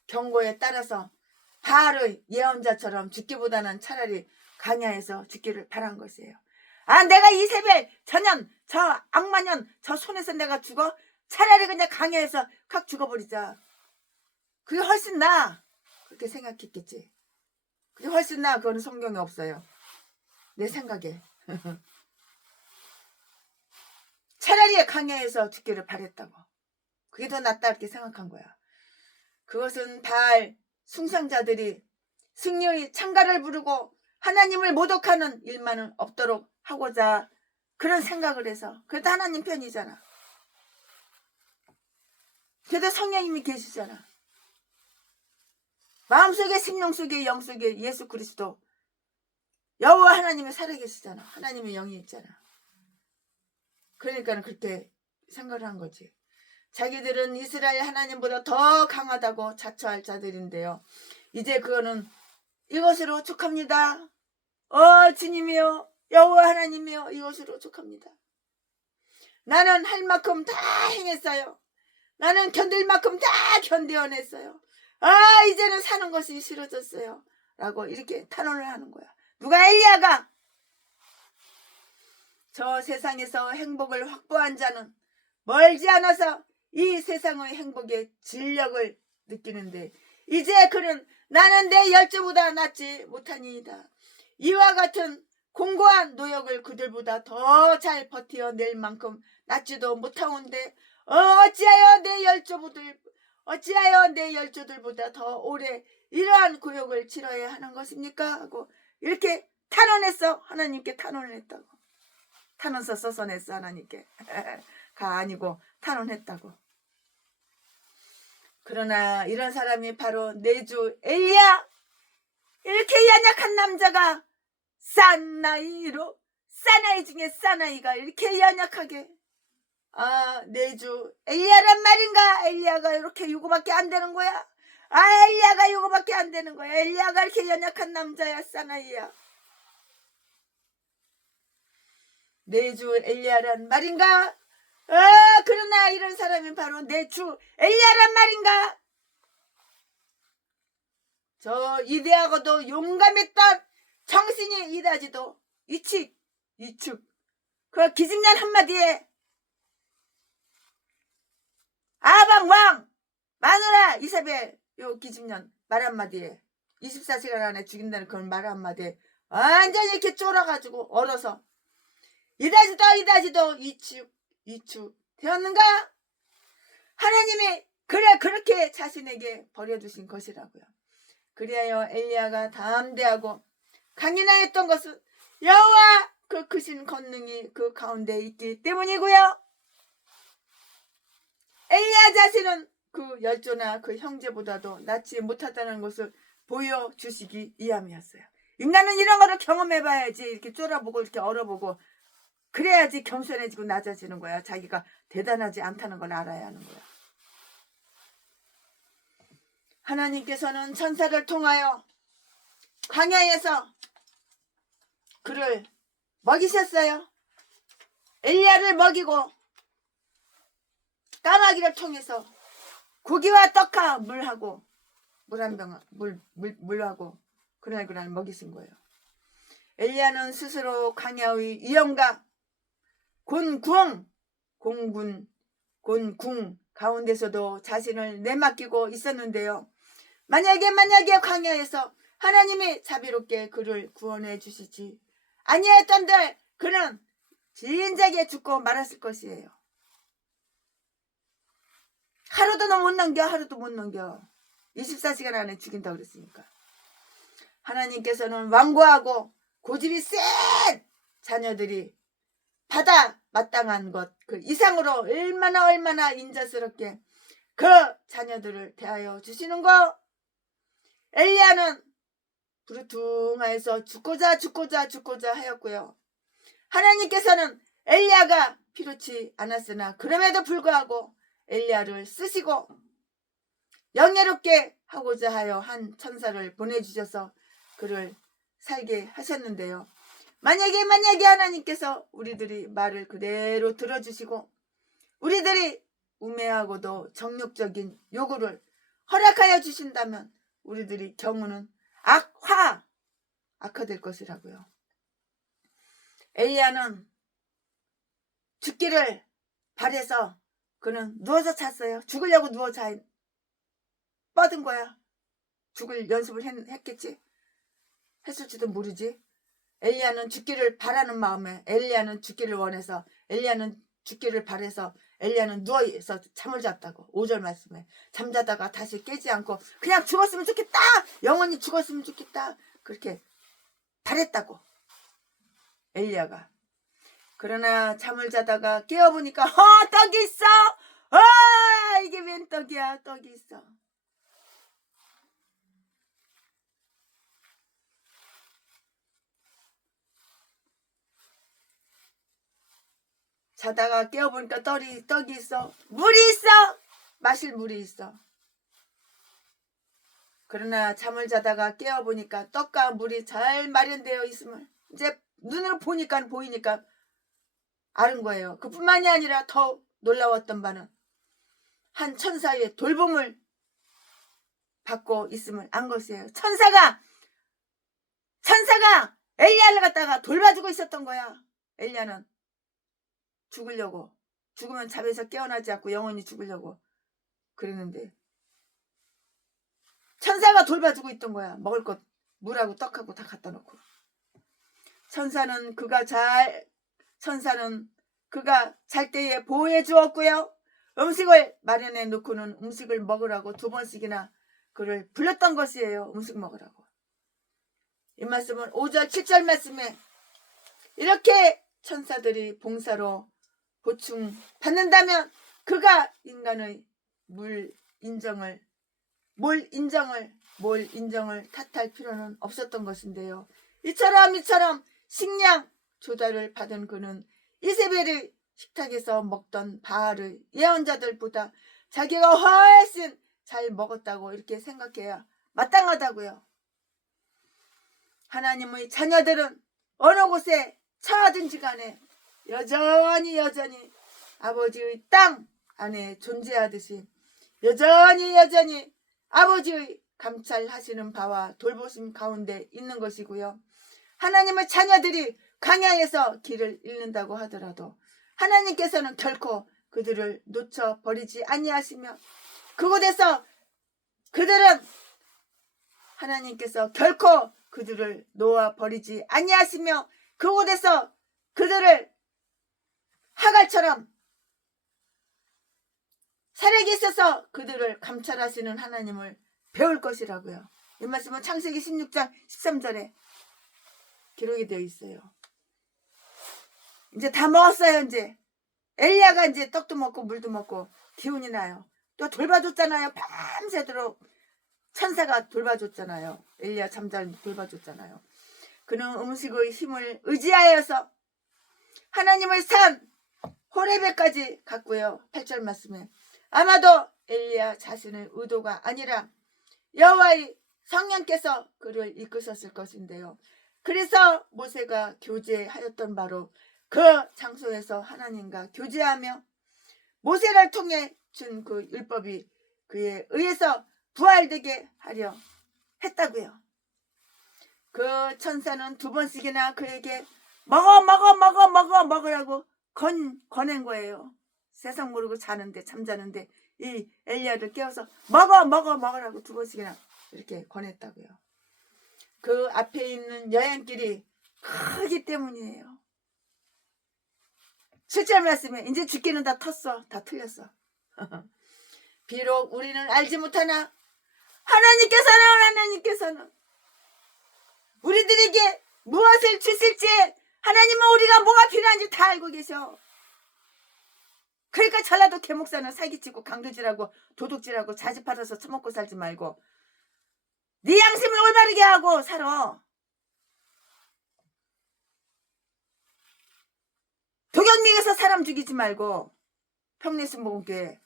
경고에 따라서 바알의 예언자처럼 죽기보다는 차라리 강야에서 죽기를 바란 것이에요. 내가 이세벨 저년 저 악마년 저 손에서 내가 죽어? 차라리 그냥 강야에서 확 죽어버리자. 그게 훨씬 나아. 그렇게 생각했겠지. 그게 훨씬 나아. 그거는 성경에 없어요. 내 생각에. 차라리 강야에서 죽기를 바랬다고. 그게 더 낫다 이렇게 생각한 거야. 그것은 바알 숭상자들이 승려의 창가를 부르고 하나님을 모독하는 일만은 없도록 하고자 그런 생각을 해서. 그래도 하나님 편이잖아. 그래도 성령님이 계시잖아. 마음속에 심령 속에 영 속에 예수 그리스도 여호와 하나님이 살아계시잖아. 하나님의 영이 있잖아. 그러니까 그렇게 생각을 한 거지. 자기들은 이스라엘 하나님보다 더 강하다고 자처할 자들인데요. 이제 그거는 이것으로 족합니다. 주님이여 여호와 하나님이여 이것으로 족합니다. 나는 할 만큼 다 행했어요. 나는 견딜 만큼 다 견뎌냈어요. 이제는 사는 것이 싫어졌어요. 라고 이렇게 탄원을 하는 거야. 누가? 엘리야가. 저 세상에서 행복을 확보한 자는 멀지 않아서 이 세상의 행복의 진력을 느끼는데 이제 그는 나는 내 열조보다 낫지 못하니이다. 이와 같은 공고한 노역을 그들보다 더 잘 버텨낼 만큼 낫지도 못하온데 어찌하여 내 열조들보다 더 오래 이러한 고역을 치러야 하는 것입니까? 하고 이렇게 탄원했어. 하나님께 탄원을 했다고. 탄원서 써서 냈어. 하나님께. 가 아니고 탄원했다고. 그러나 이런 사람이 바로 내주 엘리야. 이렇게 연약한 남자가 사나이 중에 사나이가 이렇게 연약하게 내주 엘리야란 말인가? 엘리야가 이렇게 요거밖에 안 되는 거야? 엘리야가 요거밖에 안 되는 거야. 엘리야가 이렇게 연약한 남자야. 사나이야. 내주 엘리야란 말인가? 그러나 이런 사람이 바로 내주 엘리야란 말인가? 저 이대하고도 용감했던 정신이 이다지도 이축 그 기집년 한마디에 아방 왕 마누라 이세벨 요 기집년 말 한마디에 24시간 안에 죽인다는 그런 말 한마디에 완전히 이렇게 쫄아가지고 얼어서 이다지도 이축 되었는가? 하나님이 그래 그렇게 자신에게 버려두신 것이라고요. 그리하여 엘리야가 담대하고 강인하였던 것은 여호와 그 크신 권능이 그 가운데 있기 때문이고요. 엘리야 자신은 그 열조나 그 형제보다도 낫지 못하다는 것을 보여주시기 위함이었어요. 인간은 이런 거를 경험해봐야지 이렇게 쫄아보고 이렇게 얼어보고 그래야지 겸손해지고 낮아지는 거야. 자기가 대단하지 않다는 걸 알아야 하는 거야. 하나님께서는 천사를 통하여 광야에서 그를 먹이셨어요. 엘리야를 먹이고 까마귀를 통해서 고기와 떡과 물하고 물 한 병 물하고 그날 먹이신 거예요. 엘리야는 스스로 광야의 위험과 곤궁 가운데서도 자신을 내맡기고 있었는데요. 만약에 광야에서 하나님이 자비롭게 그를 구원해 주시지 아니했던들 그는 진작에 죽고 말았을 것이에요. 하루도 못 넘겨. 24시간 안에 죽인다고 그랬으니까. 하나님께서는 완고하고 고집이 센 자녀들이 받아 마땅한 것 그 이상으로 얼마나 인자스럽게 그 자녀들을 대하여 주시는 거. 엘리야는 부르퉁하여서 죽고자 하였고요. 하나님께서는 엘리야가 필요치 않았으나 그럼에도 불구하고 엘리야를 쓰시고 영예롭게 하고자 하여 한 천사를 보내주셔서 그를 살게 하셨는데요. 만약에 하나님께서 우리들이 말을 그대로 들어주시고 우리들이 우매하고도 정욕적인 요구를 허락하여 주신다면 우리들이 경우는 악화될 것이라고요. 엘리야는 죽기를 바래서 그는 누워서 잤어요. 죽으려고 누워 뻗은 거야. 죽을 연습을 했겠지. 했을지도 모르지. 엘리야는 죽기를 바라는 마음에 엘리야는 죽기를 원해서 엘리야는 죽기를 바래서 엘리야는 누워서 잠을 잤다고. 5절 말씀에 잠자다가 다시 깨지 않고 그냥 죽었으면 좋겠다. 영원히 죽었으면 좋겠다. 그렇게 바랬다고 엘리야가. 그러나 잠을 자다가 깨어보니까 떡이 있어. 이게 웬 떡이야. 떡이 있어. 자다가 깨어보니까 떡이 있어. 물이 있어. 마실 물이 있어. 그러나 잠을 자다가 깨어보니까 떡과 물이 잘 마련되어 있음을 이제 눈으로 보이니까 아는 거예요. 그뿐만이 아니라 더 놀라웠던 바는 한 천사의 돌봄을 받고 있음을 안 것이에요. 천사가 엘리야를 갖다가 돌봐주고 있었던 거야. 엘리야는 죽으면 잠에서 깨어나지 않고 영원히 죽으려고 그랬는데 천사가 돌봐주고 있던 거야. 먹을 것 물하고 떡하고 다 갖다 놓고. 천사는 그가 잘 때에 보호해 주었고요. 음식을 마련해 놓고는 음식을 먹으라고 2번씩이나 그를 불렀던 것이에요. 음식 먹으라고. 이 말씀은 5절 7절 말씀에 이렇게 천사들이 봉사로 보충받는다면 그가 인간의 뭘 인정을 탓할 필요는 없었던 것인데요. 이처럼 식량 조달을 받은 그는 이세벨의 식탁에서 먹던 바알의 예언자들보다 자기가 훨씬 잘 먹었다고 이렇게 생각해야 마땅하다고요. 하나님의 자녀들은 어느 곳에 처하든지 간에 여전히 아버지의 땅 안에 존재하듯이 여전히 아버지의 감찰하시는 바와 돌보심 가운데 있는 것이고요. 하나님의 자녀들이 광야에서 길을 잃는다고 하더라도 하나님께서는 결코 그들을 놓쳐버리지 아니하시며 그곳에서 그들은 하나님께서 결코 그들을 놓아 버리지 아니하시며 그곳에서 그들을 하갈처럼 살아계 있어서 그들을 감찰하시는 하나님을 배울 것이라고요. 이 말씀은 창세기 16장 13절에 기록이 되어 있어요. 이제 다 먹었어요. 이제 엘리야가 이제 떡도 먹고 물도 먹고 기운이 나요. 또 돌봐줬잖아요. 밤새도록 천사가 돌봐줬잖아요. 엘리야 잠잘 돌봐줬잖아요. 그는 음식의 힘을 의지하여서 하나님의 산 호레베까지 갔고요. 8절 말씀에 아마도 엘리야 자신의 의도가 아니라 여호와의 성령께서 그를 이끄셨을 것인데요. 그래서 모세가 교제하였던 바로 그 장소에서 하나님과 교제하며 모세를 통해 준 그 율법이 그에 의해서 부활되게 하려 했다고요. 그 천사는 2번씩이나 그에게 먹으라고 권한 거예요. 세상 모르고 자는데 잠자는데 이 엘리야를 깨워서 먹으라고 2번씩이나 이렇게 권했다고요. 그 앞에 있는 여행길이 크기 때문이에요. 7절 말씀에 이제 죽기는 다 텄어. 다 틀렸어. 비록 우리는 알지 못하나 하나님께서는 우리들에게 무엇을 주실지 하나님은 우리가 뭐가 필요한지 다 알고 계셔. 그러니까 전라도 개목사는 사기치고 강도질하고 도둑질하고 자집받아서 처먹고 살지 말고 네 양심을 올바르게 하고 살아. 도경미에서 사람 죽이지 말고 평내순복음교회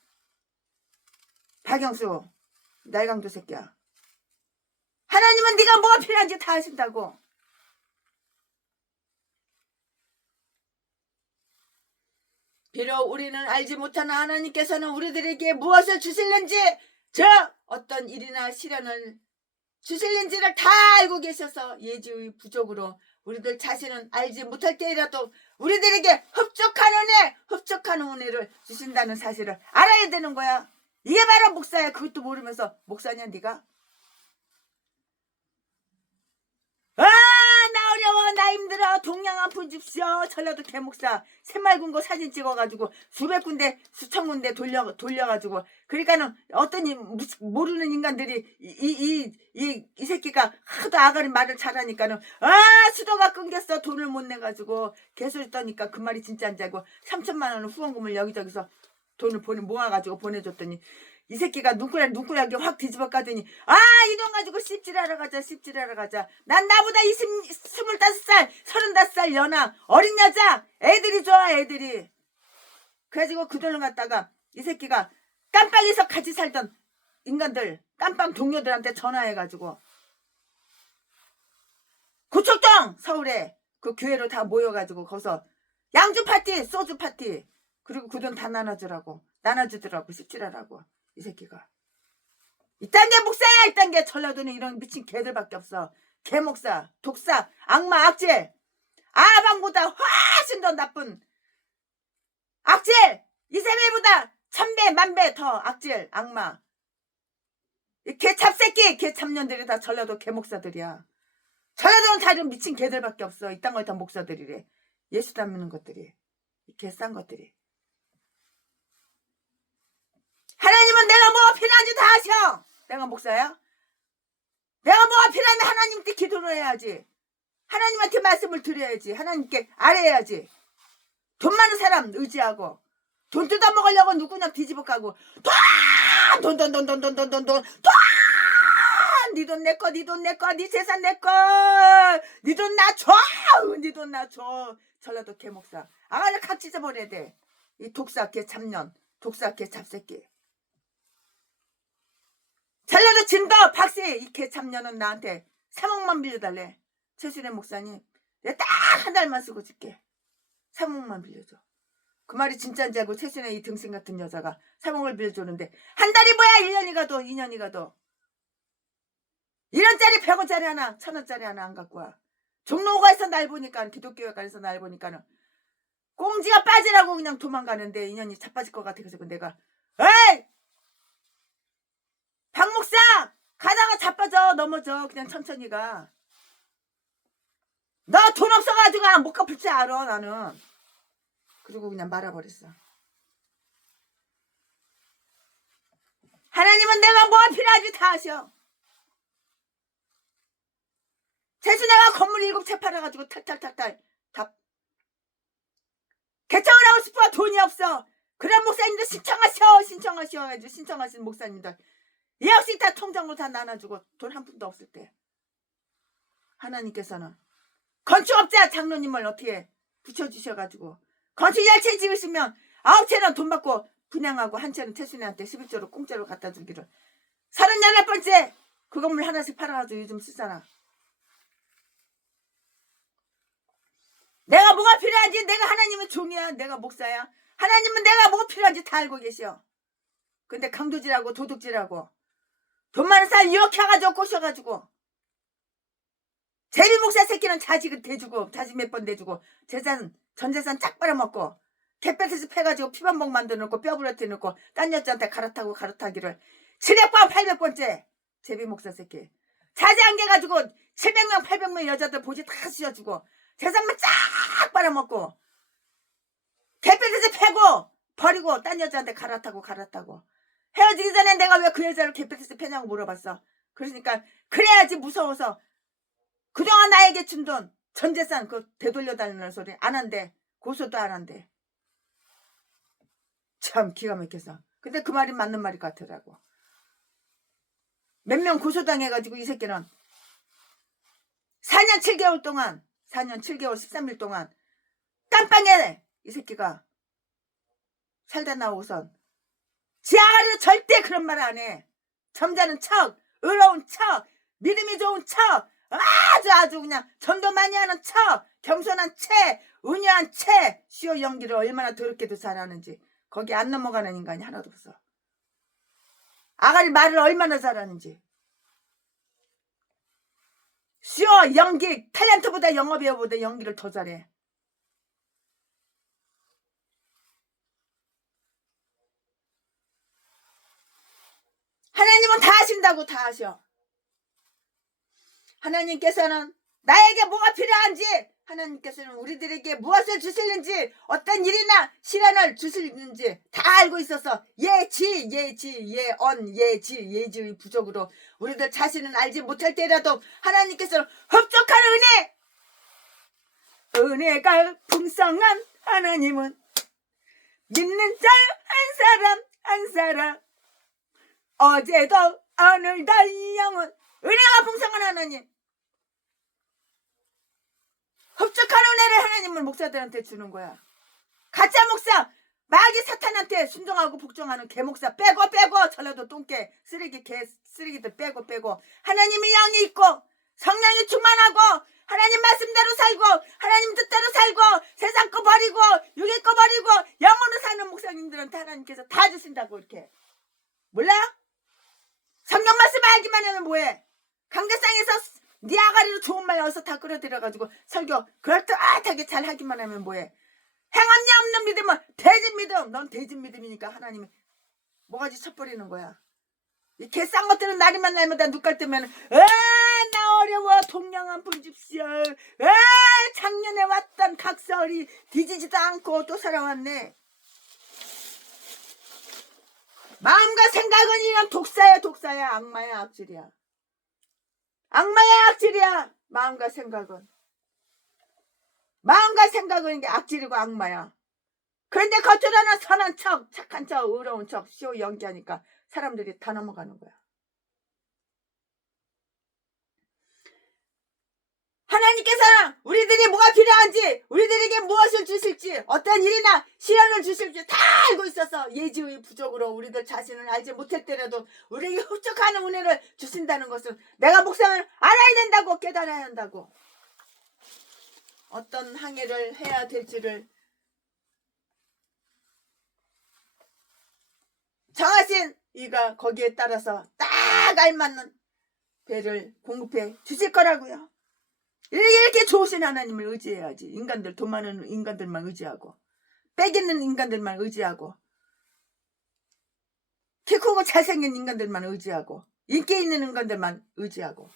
박영수 날강도 새끼야. 하나님은 네가 뭐가 필요한지 다 하신다고. 비록 우리는 알지 못하나 하나님께서는 우리들에게 무엇을 주실는지 저 어떤 일이나 시련을 주실는지를 다 알고 계셔서 예지의 부족으로 우리들 자신은 알지 못할 때라도 우리들에게 흡족한 은혜를 주신다는 사실을 알아야 되는 거야. 이게 바로 목사야. 그것도 모르면서 목사냐 네가? 나 어려워, 나 힘들어, 동양 한 푼 줍시오. 전라도 개목사 새말군 거 사진 찍어가지고 수백 군데 수천 군데 돌려가지고 그러니까는 어떤 모르는 인간들이 이 새끼가 하도 아가리 말을 잘하니까는 수도가 끊겼어. 돈을 못 내가지고 개소리 떠니까 그 말이 진짜인지 알고 3천만 원 후원금을 여기저기서 돈을 모아가지고 보내줬더니 이 새끼가 눈구락이 확 뒤집어 까더니 이돈 가지고 씹질하러 가자. 난 나보다 25살 35살 연하 어린 여자 애들이 좋아. 애들이 그래가지고 그 돈을 갖다가 이 새끼가 깜빵에서 같이 살던 인간들 깜빵 동료들한테 전화해가지고 고척동 서울에 그 교회로 다 모여가지고 거기서 양주 파티 소주 파티 그리고 그 돈 다 나눠주더라고 씹질하라고. 이 새끼가 이딴 게 목사야. 이딴 게 전라도는 이런 미친 개들밖에 없어. 개목사, 독사, 악마, 악질. 아방보다 훨씬 더 나쁜 악질. 이세벨보다 1000배 만배 더 악질 악마. 이 개찹새끼 개찹년들이 다 전라도 개목사들이야. 전라도는 다 이런 미친 개들밖에 없어. 이딴 거 다 목사들이래. 예수 닮는 것들이. 이 개싼 것들이. 하나님은 내가 뭐가 필요한지 다 아셔. 내가 목사야? 내가 뭐가 필요하면 하나님께 기도를 해야지. 하나님한테 말씀을 드려야지. 하나님께 아뢰야지. 돈 많은 사람 의지하고 돈 뜯어먹으려고 누구나 뒤집어 까고 돈 네 돈 내 거 네 재산 내 거 네 돈 나 줘. 네 돈 나 줘. 전라도 개목사 아가를 각 찢어버려야 돼. 이 독사 개 참년 독사 개 잡새끼. 전라도 진도 박씨 이 개참년은 나한테 3억만 빌려달래. 최순애 목사님 내가 딱 한 달만 쓰고 줄게. 3억만 빌려줘. 그 말이 진짜인지 알고 최순애 이 등신 같은 여자가 3억을 빌려주는데 한 달이 뭐야. 1년이 가도 2년이 가도 1원짜리 100원짜리 하나 1000원짜리 하나 안 갖고 와. 종로가에서 날 보니까 기독교회관에서 날 보니까는 꽁지가 빠지라고 그냥 도망가는데 인연이 자빠질 것 같아. 그래서 내가 에이 박 목사 넘어져. 그냥 천천히 가. 너 돈 없어가지고 못 갚을 줄 알아, 나는. 그리고 그냥 말아버렸어. 하나님은 내가 뭐가 필요하지 다 하셔. 재수내가 건물 7채 팔아가지고 탈탈탈탈 다 개척을 하고 싶어. 돈이 없어. 그런 목사님들 신청하셔. 신청하시는 목사님들 예약식 다 통장으로 다 나눠주고 돈 한 푼도 없을 때 하나님께서는 건축업자 장로님을 어떻게 붙여주셔가지고 건축 10채 지으시면 9채는 돈 받고 분양하고 한 채는 태순이한테 11조로 공짜로 갖다 주기를 38번째 그 건물 하나씩 팔아가지고 요즘 쓰잖아. 내가 뭐가 필요하지? 내가 하나님의 종이야. 내가 목사야. 하나님은 내가 뭐가 필요한지 다 알고 계셔. 근데 강도질하고 도둑질하고 돈 많은 사람 유혹해가지고 꼬셔가지고 제비 목사 새끼는 자식을 대주고 자식 몇 번 대주고 전 재산 쫙 빨아먹고 개뼈에서 패가지고 피반복 만들어놓고 뼈 부러뜨려놓고 딴 여자한테 갈아타기를 700번 800번째 제비 목사 새끼 자지 안 개가지고 700명 800명 여자들 보지 다 씌워주고 재산만 쫙 빨아먹고 개뼈에서 패고 버리고 딴 여자한테 갈아타고 헤어지기 전에 내가 왜 그 여자를 개뼈에서 패냐고 물어봤어. 그러니까 그래야지 무서워서 그동안 나에게 준 돈 전재산 그거 되돌려달라는 소리 안 한대. 고소도 안 한대. 참 기가 막혀서. 근데 그 말이 맞는 말이 같더라고. 몇 명 고소당해가지고 이 새끼는 4년 7개월 13일 동안 깜빵에 이 새끼가 살다 나오고선 지아가리로 절대 그런 말 안 해. 점잖은 척, 의로운 척, 믿음이 좋은 척, 아주 그냥 전도 많이 하는 척, 겸손한 채, 은유한 채, 시오 연기를 얼마나 더럽게도 잘하는지 거기 안 넘어가는 인간이 하나도 없어. 아가리 말을 얼마나 잘하는지. 시오 연기 탤런트보다 영어배우보다 연기를 더 잘해. 하나님은 다 하신다고 다 하셔. 하나님께서는 나에게 뭐가 필요한지 하나님께서는 우리들에게 무엇을 주실는지 어떤 일이나 시련을 주실는지 다 알고 있어서 예지의 부족으로 우리들 자신은 알지 못할 때라도 하나님께서는 흡족한 은혜가 풍성한 하나님은 믿는 자 한 사람 어제도 오늘도 영원 은혜가 풍성한 하나님 흡족한 은혜를 하나님은 목사들한테 주는 거야. 가짜 목사 마귀 사탄한테 순종하고 복종하는 개 목사 빼고 전라도 똥개 쓰레기들 빼고 하나님의 영이 있고 성령이 충만하고 하나님 말씀대로 살고 하나님 뜻대로 살고 세상 거 버리고 육의 거 버리고 영으로 사는 목사님들한테 하나님께서 다 주신다고 이렇게 몰라? 성경 말씀 알기만 하면 뭐해? 강대상에서 네 아가리로 좋은 말 어디서 다 끌어들여가지고 설교 그럴듯하게 잘 하기만 하면 뭐해? 행함이 없는 믿음은 대진 믿음. 넌 대진 믿음이니까 하나님이 뭐가지 쳐버리는 거야. 이 개싼 것들은 날이만 날마다 눈깔 뜨면 나 어려워 동양 한 푼 줍시오. 작년에 왔던 각설이 뒤지지도 않고 또 살아왔네. 마음과 생각은 이런 독사야 악마야 악질이야. 악마야 악질이야. 마음과 생각은 이게 악질이고 악마야. 그런데 겉으로는 선한 척 착한 척 의로운 척 시오 연기하니까 사람들이 다 넘어가는 거야. 하나님께서는 우리들이 뭐가 필요한지 우리들에게 무엇을 주실지 어떤 일이나 시련을 주실지 다 알고 있어서 예지의 부족으로 우리들 자신을 알지 못할 때라도 우리에게 흡족한 은혜를 주신다는 것은 내가 목상을 알아야 된다고 깨달아야 한다고. 어떤 항해를 해야 될지를 정하신 이가 거기에 따라서 딱 알맞는 배를 공급해 주실 거라고요. 이렇게 좋으신 하나님을 의지해야지. 돈 많은 인간들만 의지하고 빼기는 인간들만 의지하고 키 크고 잘생긴 인간들만 의지하고 인기 있는 건데만 의지하고.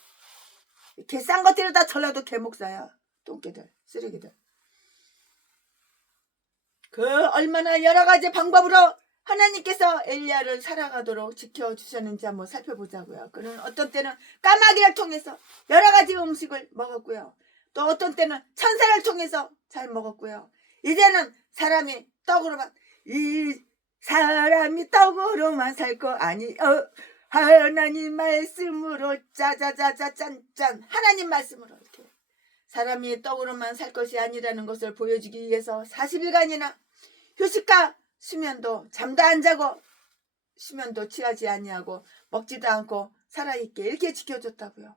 개 싼 것들을 다 전라도 개목사야. 똥개들, 쓰레기들. 그 얼마나 여러 가지 방법으로 하나님께서 엘리야를 살아가도록 지켜주셨는지 한번 살펴보자고요. 그는 어떤 때는 까마귀를 통해서 여러 가지 음식을 먹었고요. 또 어떤 때는 천사를 통해서 잘 먹었고요. 이제는 사람이 떡으로만, 이 사람이 떡으로만 살 거 아니요. 하나님 말씀으로 짜자자자 짠짠. 하나님 말씀으로 이렇게 사람이 떡으로만 살 것이 아니라는 것을 보여주기 위해서 40일간이나 휴식과 수면도 잠도 안 자고 수면도 취하지 아니하고 먹지도 않고 살아있게 이렇게 지켜줬다고요.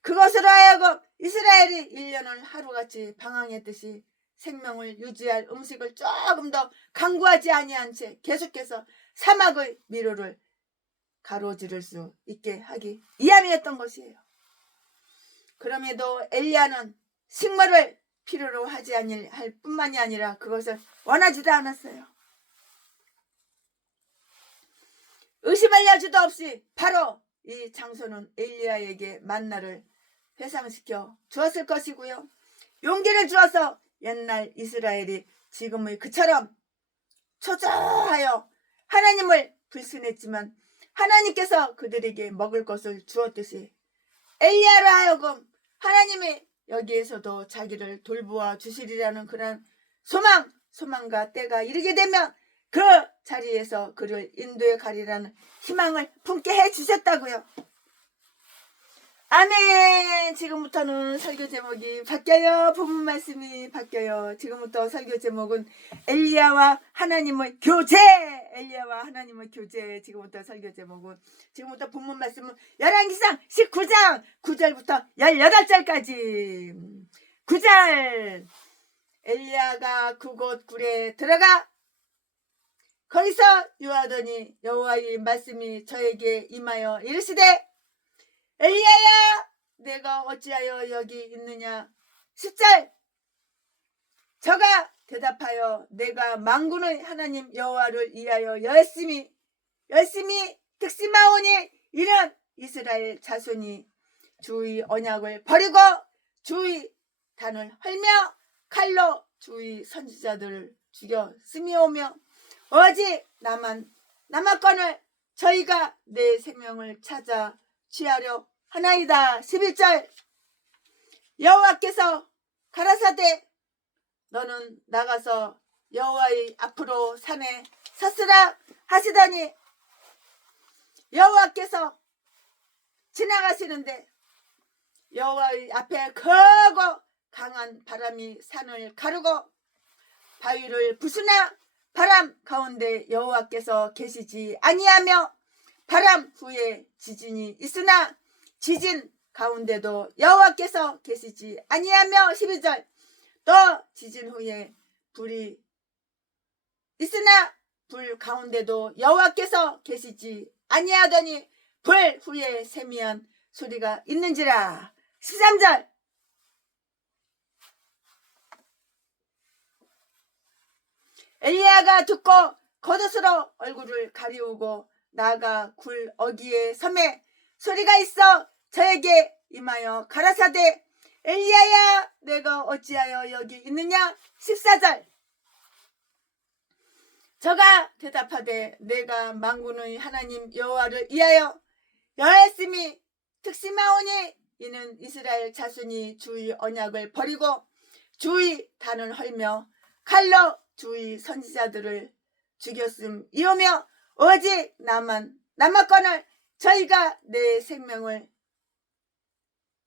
그것으로 하여금 이스라엘이 1년을 하루같이 방황했듯이 생명을 유지할 음식을 조금 더 강구하지 아니한 채 계속해서 사막의 미로를 가로지를 수 있게 하기 위함이었던 것이에요. 그럼에도 엘리야는 식물을 필요로 하지 할 뿐만이 아니라 그것을 원하지도 않았어요. 의심할 여지도 없이 바로 이 장소는 엘리야에게 만나를 회상시켜 주었을 것이고요. 용기를 주어서 옛날 이스라엘이 지금의 그처럼 초조하여 하나님을 불신했지만 하나님께서 그들에게 먹을 것을 주었듯이 엘리야로 하여금 하나님이 여기에서도 자기를 돌보아 주시리라는 그런 소망과 때가 이르게 되면 그 자리에서 그를 인도해 가리라는 희망을 품게 해주셨다고요. 아멘. 지금부터는 설교 제목이 바뀌어요. 본문 말씀이 바뀌어요. 지금부터 설교 제목은 엘리야와 하나님의 교제. 엘리야와 하나님의 교제. 지금부터 설교 제목은, 지금부터 본문 말씀은 열왕기상 19장 9절부터 18절까지. 9절. 엘리야가 그곳 굴에 들어가 거기서 유하더니 여호와의 말씀이 저에게 임하여 이르시되 엘리야야, 내가 어찌하여 여기 있느냐. 10절. 저가 대답하여 내가 만군의 하나님 여호와를 위하여 열심히 특심하오니 이는 이스라엘 자손이 주의 언약을 버리고 주의 단을 헐며 칼로 주의 선지자들을 죽였으미오며 오직 남았건을 저희가 내 생명을 찾아 취하려 하나이다. 11절. 여호와께서 가라사대 너는 나가서 여호와의 앞으로 산에 섰으라 하시더니 여호와께서 지나가시는데 여호와의 앞에 크고 강한 바람이 산을 가르고 바위를 부수나 바람 가운데 여호와께서 계시지 아니하며 바람 후에 지진이 있으나 지진 가운데도 여호와께서 계시지 아니하며 12절. 또 지진 후에 불이 있으나 불 가운데도 여호와께서 계시지 아니하더니 불 후에 세미한 소리가 있는지라. 13절. 엘리야가 듣고 겉옷으로 얼굴을 가리우고 나가 굴 어귀에 섬에 소리가 있어 저에게 임하여 가라사대 엘리야야, 내가 어찌하여 여기 있느냐. 14절. 저가 대답하되 내가 만군의 하나님 여호와를 위하여 열심히 특심하오니 이는 이스라엘 자손이 주의 언약을 버리고 주의 단을 헐며 칼로 주의 선지자들을 죽였음이오며 오직 남았건을 저희가 내 생명을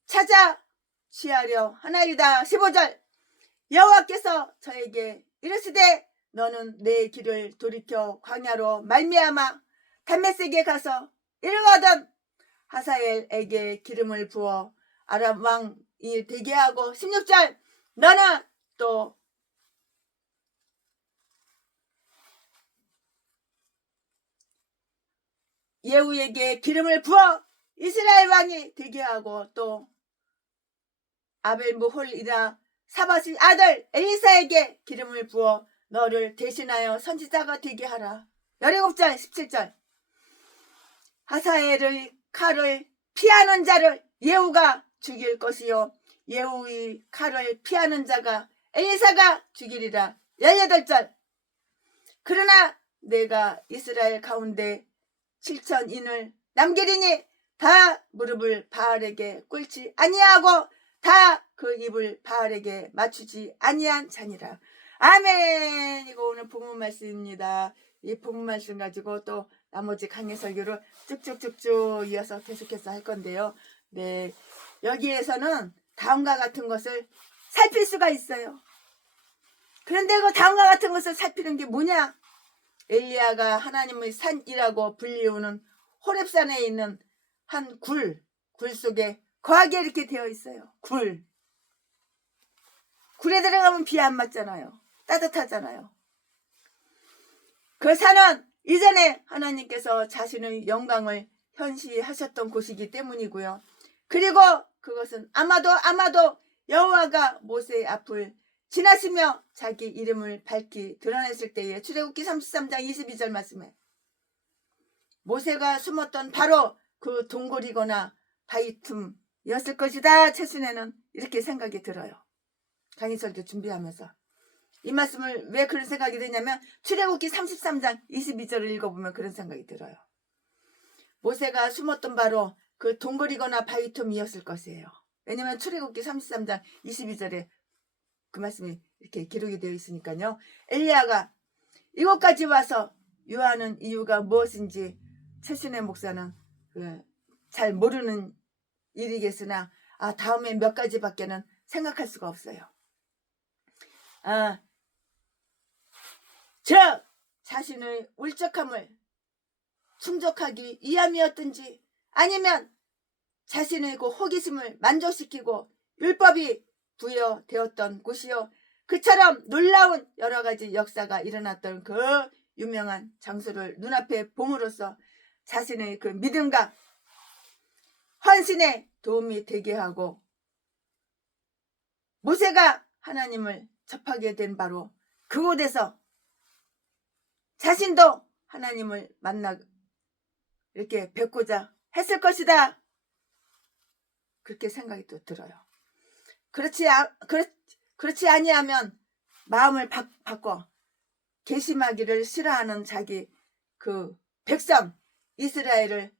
찾아 취하려 하나이다. 15절. 여호와께서 저에게 이르시되 너는 내 길을 돌이켜 광야로 말미암아 담메색에 가서 이르거든 하사엘에게 기름을 부어 아람 왕이 되게 하고 16절. 너는 또 예후에게 기름을 부어 이스라엘 왕이 되게 하고 또 아벨무홀이라 사밧의 아들 엘리사에게 기름을 부어 너를 대신하여 선지자가 되게 하라. 17절. 하사엘의 칼을 피하는 자를 예후가 죽일 것이요 예후의 칼을 피하는 자가 엘리사가 죽이리라. 18절. 그러나 내가 이스라엘 가운데 7,000인을 남기리니 다 무릎을 바알에게 꿇지 아니하고 다 그 입을 바알에게 맞추지 아니한 자니라. 아멘. 이거 오늘 본문 말씀입니다. 이 본문 말씀 가지고 또 나머지 강의 설교를 쭉쭉쭉쭉 이어서 계속해서 할 건데요. 네, 여기에서는 다음과 같은 것을 살필 수가 있어요. 그런데 그 다음과 같은 것을 살피는 게 뭐냐? 엘리야가 하나님의 산이라고 불리우는 호렙산에 있는 한 굴 속에 거하게 이렇게 되어 있어요. 굴에 들어가면 비 안 맞잖아요. 따뜻하잖아요. 그 산은 이전에 하나님께서 자신의 영광을 현시하셨던 곳이기 때문이고요. 그리고 그것은 아마도 여호와가 모세의 앞을 지나시며 자기 이름을 밝히 드러냈을 때에 출애굽기 33장 22절 말씀에 모세가 숨었던 바로 그 동굴이거나 바위 틈이었을 것이다. 최순애는 이렇게 생각이 들어요. 강의 설교 준비하면서 이 말씀을 왜 그런 생각이 드냐면 출애굽기 33장 22절을 읽어보면 그런 생각이 들어요. 모세가 숨었던 바로 그 동굴이거나 바위 틈이었을 것이에요. 왜냐면 출애굽기 33장 22절에 그 말씀이 이렇게 기록이 되어 있으니까요. 엘리야가 이곳까지 와서 유하는 이유가 무엇인지 최순애 목사는 잘 모르는 일이겠으나 다음에 몇 가지밖에는 생각할 수가 없어요. 즉 자신의 울적함을 충족하기 위함이었든지 아니면 자신의 그 호기심을 만족시키고 율법이 부여되었던 곳이요 그처럼 놀라운 여러 가지 역사가 일어났던 그 유명한 장소를 눈앞에 봄으로써 자신의 그 믿음과 헌신에 도움이 되게 하고 모세가 하나님을 접하게 된 바로 그곳에서 자신도 하나님을 만나 이렇게 뵙고자 했을 것이다. 그렇게 생각이 또 들어요. 그렇지 아니하면 마음을 바꿔 괘씸하기를 싫어하는 자기 그 백성 이스라엘을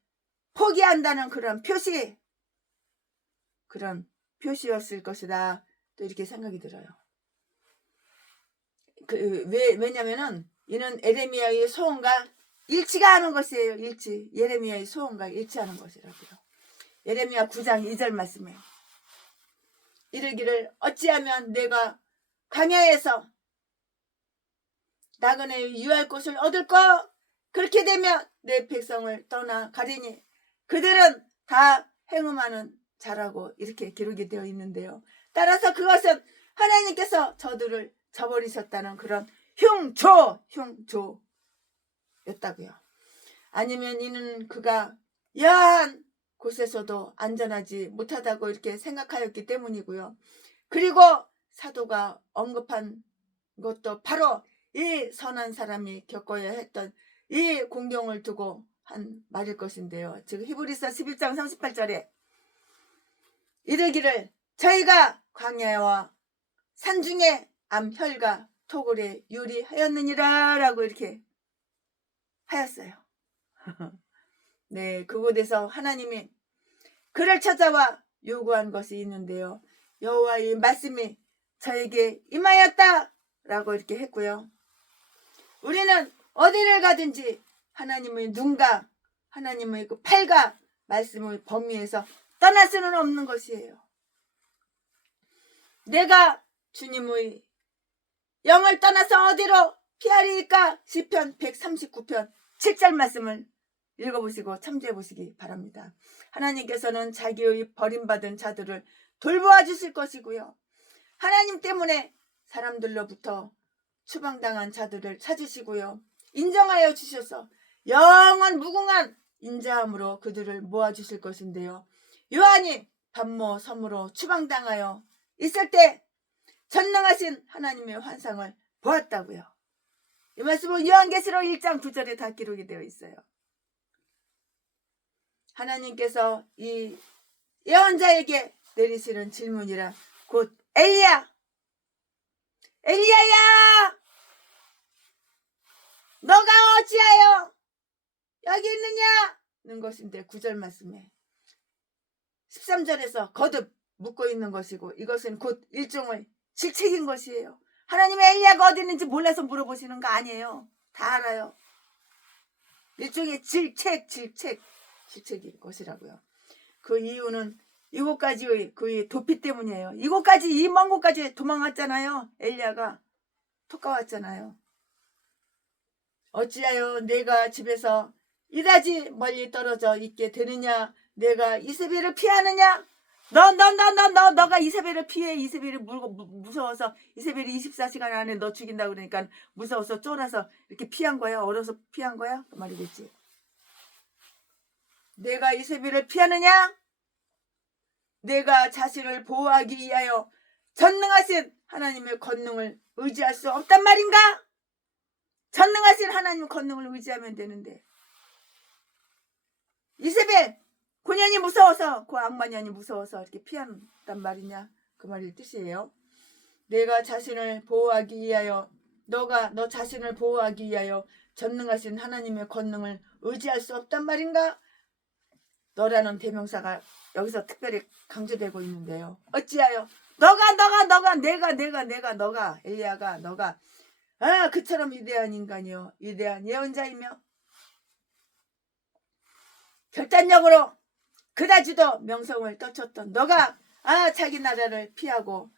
포기한다는 그런 표시였을 것이다. 또 이렇게 생각이 들어요. 왜냐면은 이는 에레미야의 소원과 일치가 하는 것이에요. 예레미야의 소원과 일치하는 것이라고요. 예레미야 9장 2절 말씀에 이르기를 어찌하면 내가 광야에서 나그네의 유할 곳을 얻을까? 그렇게 되면 내 백성을 떠나 가리니 그들은 다 행음하는 자라고 이렇게 기록이 되어 있는데요. 따라서 그것은 하나님께서 저들을 저버리셨다는 그런 흉조였다고요. 아니면 이는 그가 야한 곳에서도 안전하지 못하다고 이렇게 생각하였기 때문이고요. 그리고 사도가 언급한 것도 바로 이 선한 사람이 겪어야 했던 이 공경을 두고 한 말일 것인데요. 지금 히브리서 11장 38절에 이르기를 저희가 광야와 산중에 암혈과 토굴에 유리하였느니라 라고 이렇게 하였어요. 네, 그곳에서 하나님이 그를 찾아와 요구한 것이 있는데요. 여호와의 말씀이 저에게 임하였다 라고 이렇게 했고요. 우리는 어디를 가든지 하나님의 눈과 하나님의 그 팔과 말씀의 범위에서 떠날 수는 없는 것이에요. 내가 주님의 영을 떠나서 어디로 피하리까? 시편 139편 7절 말씀을 읽어보시고 참조해 보시기 바랍니다. 하나님께서는 자기의 버림받은 자들을 돌보아 주실 것이고요. 하나님 때문에 사람들로부터 추방당한 자들을 찾으시고요. 인정하여 주셔서 영원 무궁한 인자함으로 그들을 모아주실 것인데요. 요한이 반모 섬으로 추방당하여 있을 때 전능하신 하나님의 환상을 보았다고요. 이 말씀은 요한계시록 1장 9절에 다 기록이 되어 있어요. 하나님께서 이 예언자에게 내리시는 질문이라 곧 엘리야, 엘리야야, 너가 어찌하여 여기 있느냐는 것인데 9절 말씀에 13절에서 거듭 묻고 있는 것이고 이것은 곧 일종의 질책인 것이에요. 하나님의 엘리야가 어디 있는지 몰라서 물어보시는 거 아니에요. 다 알아요. 일종의 질책인 것이라고요. 그 이유는 이곳까지의 그 도피 때문이에요. 이곳까지, 이 먼 곳까지 도망갔잖아요. 엘리야가 토까왔잖아요. 어찌하여 내가 집에서 이다지 멀리 떨어져 있게 되느냐? 내가 이세벨을 피하느냐? 너가 이세벨을 피해. 이세벨이 무서워서, 이세벨이 24시간 안에 너 죽인다 그러니까 무서워서 쫄아서 이렇게 피한 거야. 얼어서 피한 거야. 그 말이겠지. 내가 이세벨을 피하느냐? 내가 자신을 보호하기 위하여 전능하신 하나님의 권능을 의지할 수 없단 말인가? 전능하신 하나님의 권능을 의지하면 되는데 이세벨 고년이 무서워서, 그 악마년이 무서워서 이렇게 피한단 말이냐? 그 말의 뜻이에요. 내가 자신을 보호하기 위하여, 너 자신을 보호하기 위하여 전능하신 하나님의 권능을 의지할 수 없단 말인가? 너라는 대명사가 여기서 특별히 강조되고 있는데요. 어찌하여 너가 엘리야가 너가 그처럼 위대한 인간이요, 위대한 예언자이며 결단력으로 그다지도 명성을 떨쳤던 너가 자기 나라를 피하고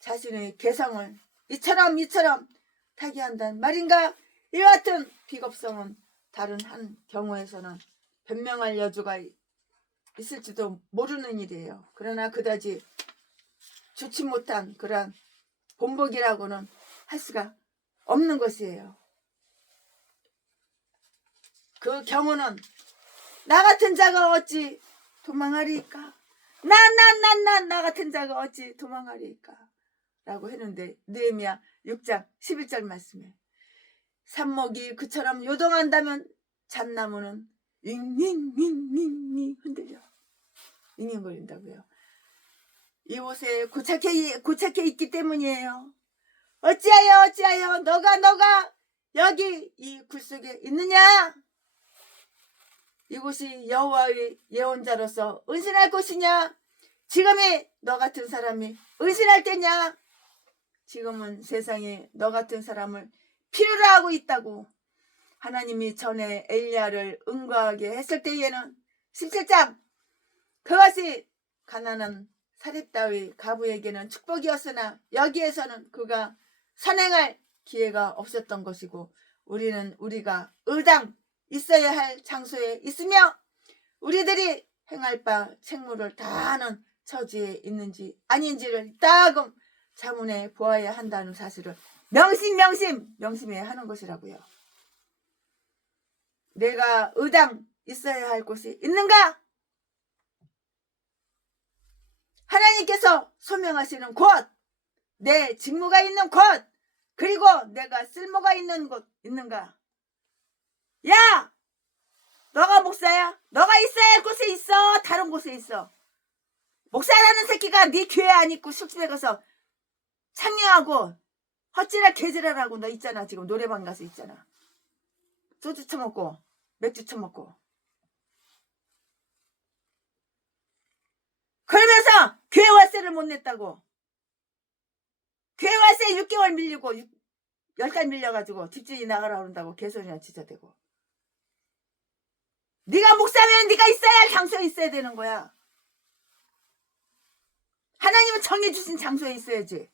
자신의 개성을 이처럼 타기한단 말인가? 이와 같은 비겁성은 다른 한 경우에서는 변명할 여주가 있을지도 모르는 일이에요. 그러나 그다지 좋지 못한 그러한 본보기라고는 할 수가 없는 것이에요. 그 경우는 나 같은 자가 어찌 도망하리까? 나 같은 자가 어찌 도망하리까? 라고 했는데 느헤미야 6장 11절 말씀에 삽목이 그처럼 요동한다면 잣나무는 윙윙윙윙윙 흔들려 윙윙거린다고요. 이곳에 고착해 있기 때문이에요. 어찌하여 너가 여기 이 굴 속에 있느냐? 이곳이 여호와의 예언자로서 은신할 곳이냐? 지금이 너 같은 사람이 은신할 때냐? 지금은 세상에 너 같은 사람을 필요로 하고 있다고 하나님이 전에 엘리야를 응거하게 했을 때에는 17장 그것이 가난한 사렙다의 가부에게는 축복이었으나 여기에서는 그가 선행할 기회가 없었던 것이고 우리가 의당 있어야 할 장소에 있으며 우리들이 행할 바 책무를 다하는 처지에 있는지 아닌지를 따금 자문해 보아야 한다는 사실을 명심해야 하는 것이라고요. 내가 의당 있어야 할 곳이 있는가? 하나님께서 소명하시는 곳, 내 직무가 있는 곳, 그리고 내가 쓸모가 있는 곳 있는가? 야! 너가 목사야? 너가 있어야 할 곳에 있어? 다른 곳에 있어? 목사라는 새끼가 네 교회 안 있고 숙집에 가서 창녀하고 헛지랄 개지랄하고 너 있잖아. 지금 노래방 가서 있잖아. 소주 처먹고 맥주 처먹고 그러면서 교회 월세를 못 냈다고. 교회 월세 6개월 밀리고 10달 밀려가지고 집주인이 나가라 그런다고 개소리나 지저대고. 네가 목사면 네가 있어야 할 장소에 있어야 되는 거야. 하나님은 정해주신 장소에 있어야지.